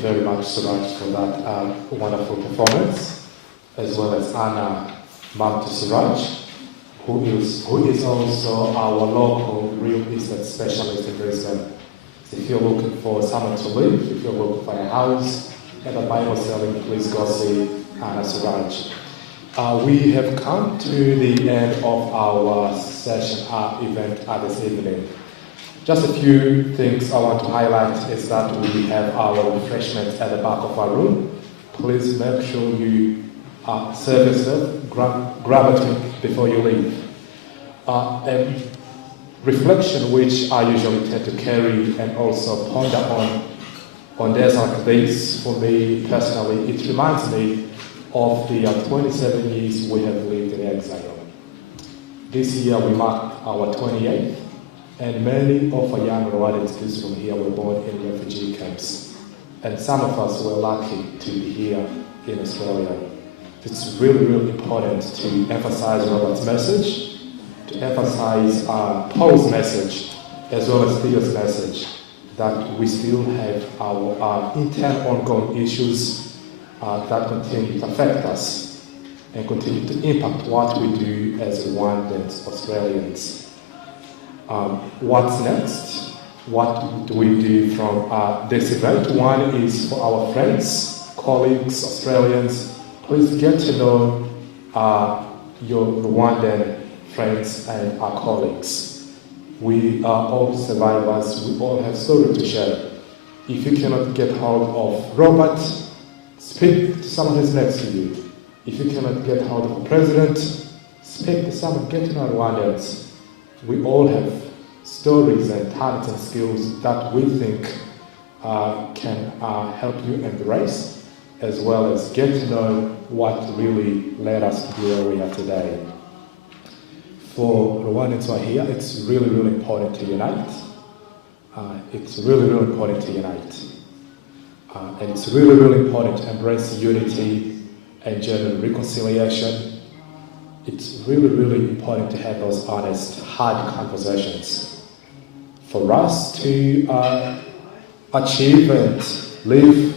very much, Suraj, for that wonderful performance, as well as Anna, mom to Suraj, who is also our local real estate specialist in Brisbane. So if you're looking for someone to live, if you're looking for a house, and a Bible selling, please go see Anna Suraj. We have come to the end of our session, our event this evening. Just a few things I want to highlight is that we have our refreshments at the back of our room. Please make sure you serve yourself, grab a drink before you leave. And reflection, which I usually tend to carry and also ponder on days like this, for me personally, it reminds me of the 27 years we have lived in exile. This year we mark our 28th, and many of our young Rwandans from here were born in refugee camps. And some of us were lucky to be here in Australia. It's really, really important to emphasize Robert's message, to emphasize Paul's message, as well as Theo's message, that we still have our internal ongoing issues that continue to affect us and continue to impact what we do as Rwandans, Australians. What's next? What do we do from this event? One is for our friends, colleagues, Australians. Please get to know your Rwandan friends and our colleagues. We are all survivors, we all have stories to share. If you cannot get hold of Robert, speak to someone who's next to you. If you cannot get hold of the president, speak to someone, get to know Rwandans. We all have stories and talents and skills that we think can help you embrace, as well as get to know what really led us to where we are today. For Rwandans who are here, it's really, really important to unite. It's really, really important to unite. And it's really, really important to embrace unity and general reconciliation. It's really, really important to have those honest, hard conversations. For us to achieve and live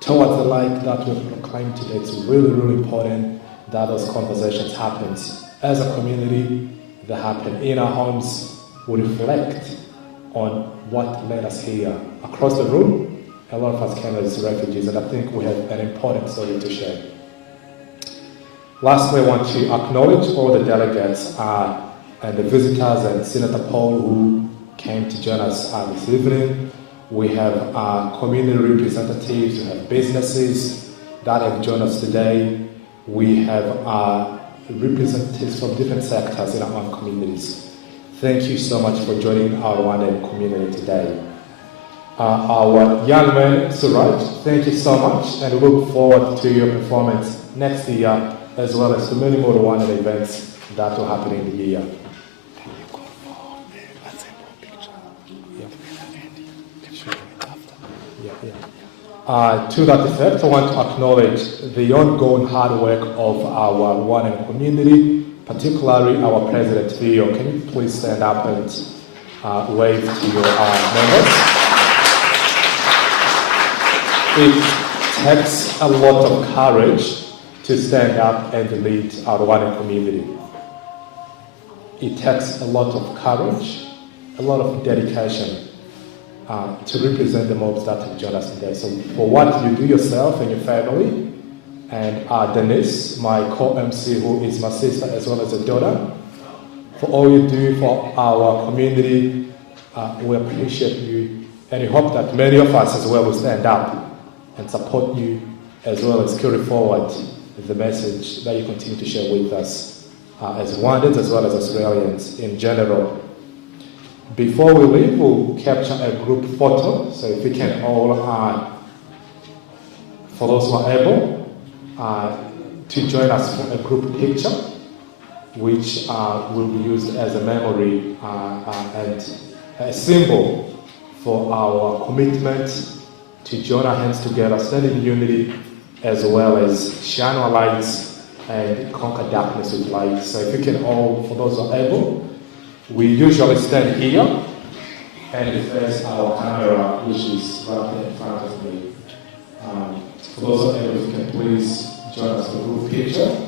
towards the light that we've proclaimed today, it's really, really important that those conversations happen. As a community, that happen in our homes, we reflect on what led us here. Across the room, a lot of us came as refugees, and I think we have an important story to share. Lastly, I want to acknowledge all the delegates and the visitors and Senator Paul who came to join us this evening. We have community representatives, we have businesses that have joined us today. We have representatives from different sectors in our own communities. Thank you so much for joining our Rwandan community today. Our young man, Suraj, thank you so much, and we look forward to your performance next year, as well as to many more Rwandan events that will happen in the year. To that effect, I want to acknowledge the ongoing hard work of our Rwandan community, particularly our President Theo. Can you please stand up and wave to your members? It takes a lot of courage to stand up and lead our Rwandan community. It takes a lot of courage, a lot of dedication to represent the mobs that have joined us today. So for what you do yourself and your family, and Denise, my co-MC, who is my sister as well as a daughter, for all you do for our community, we appreciate you, and we hope that many of us as well will stand up and support you, as well as carry forward the message that you continue to share with us as Rwandans as well as Australians in general. Before we leave, we'll capture a group photo, so if we can all, for those who are able, to join us for a group picture, which will be used as a memory and a symbol for our commitment to join our hands together, stand in unity, as well as shine our lights and conquer darkness with light. So if you can all, for those who are able, we usually stand here And there's our camera, which is right there in front of me. For those of you who can please join us for a group picture.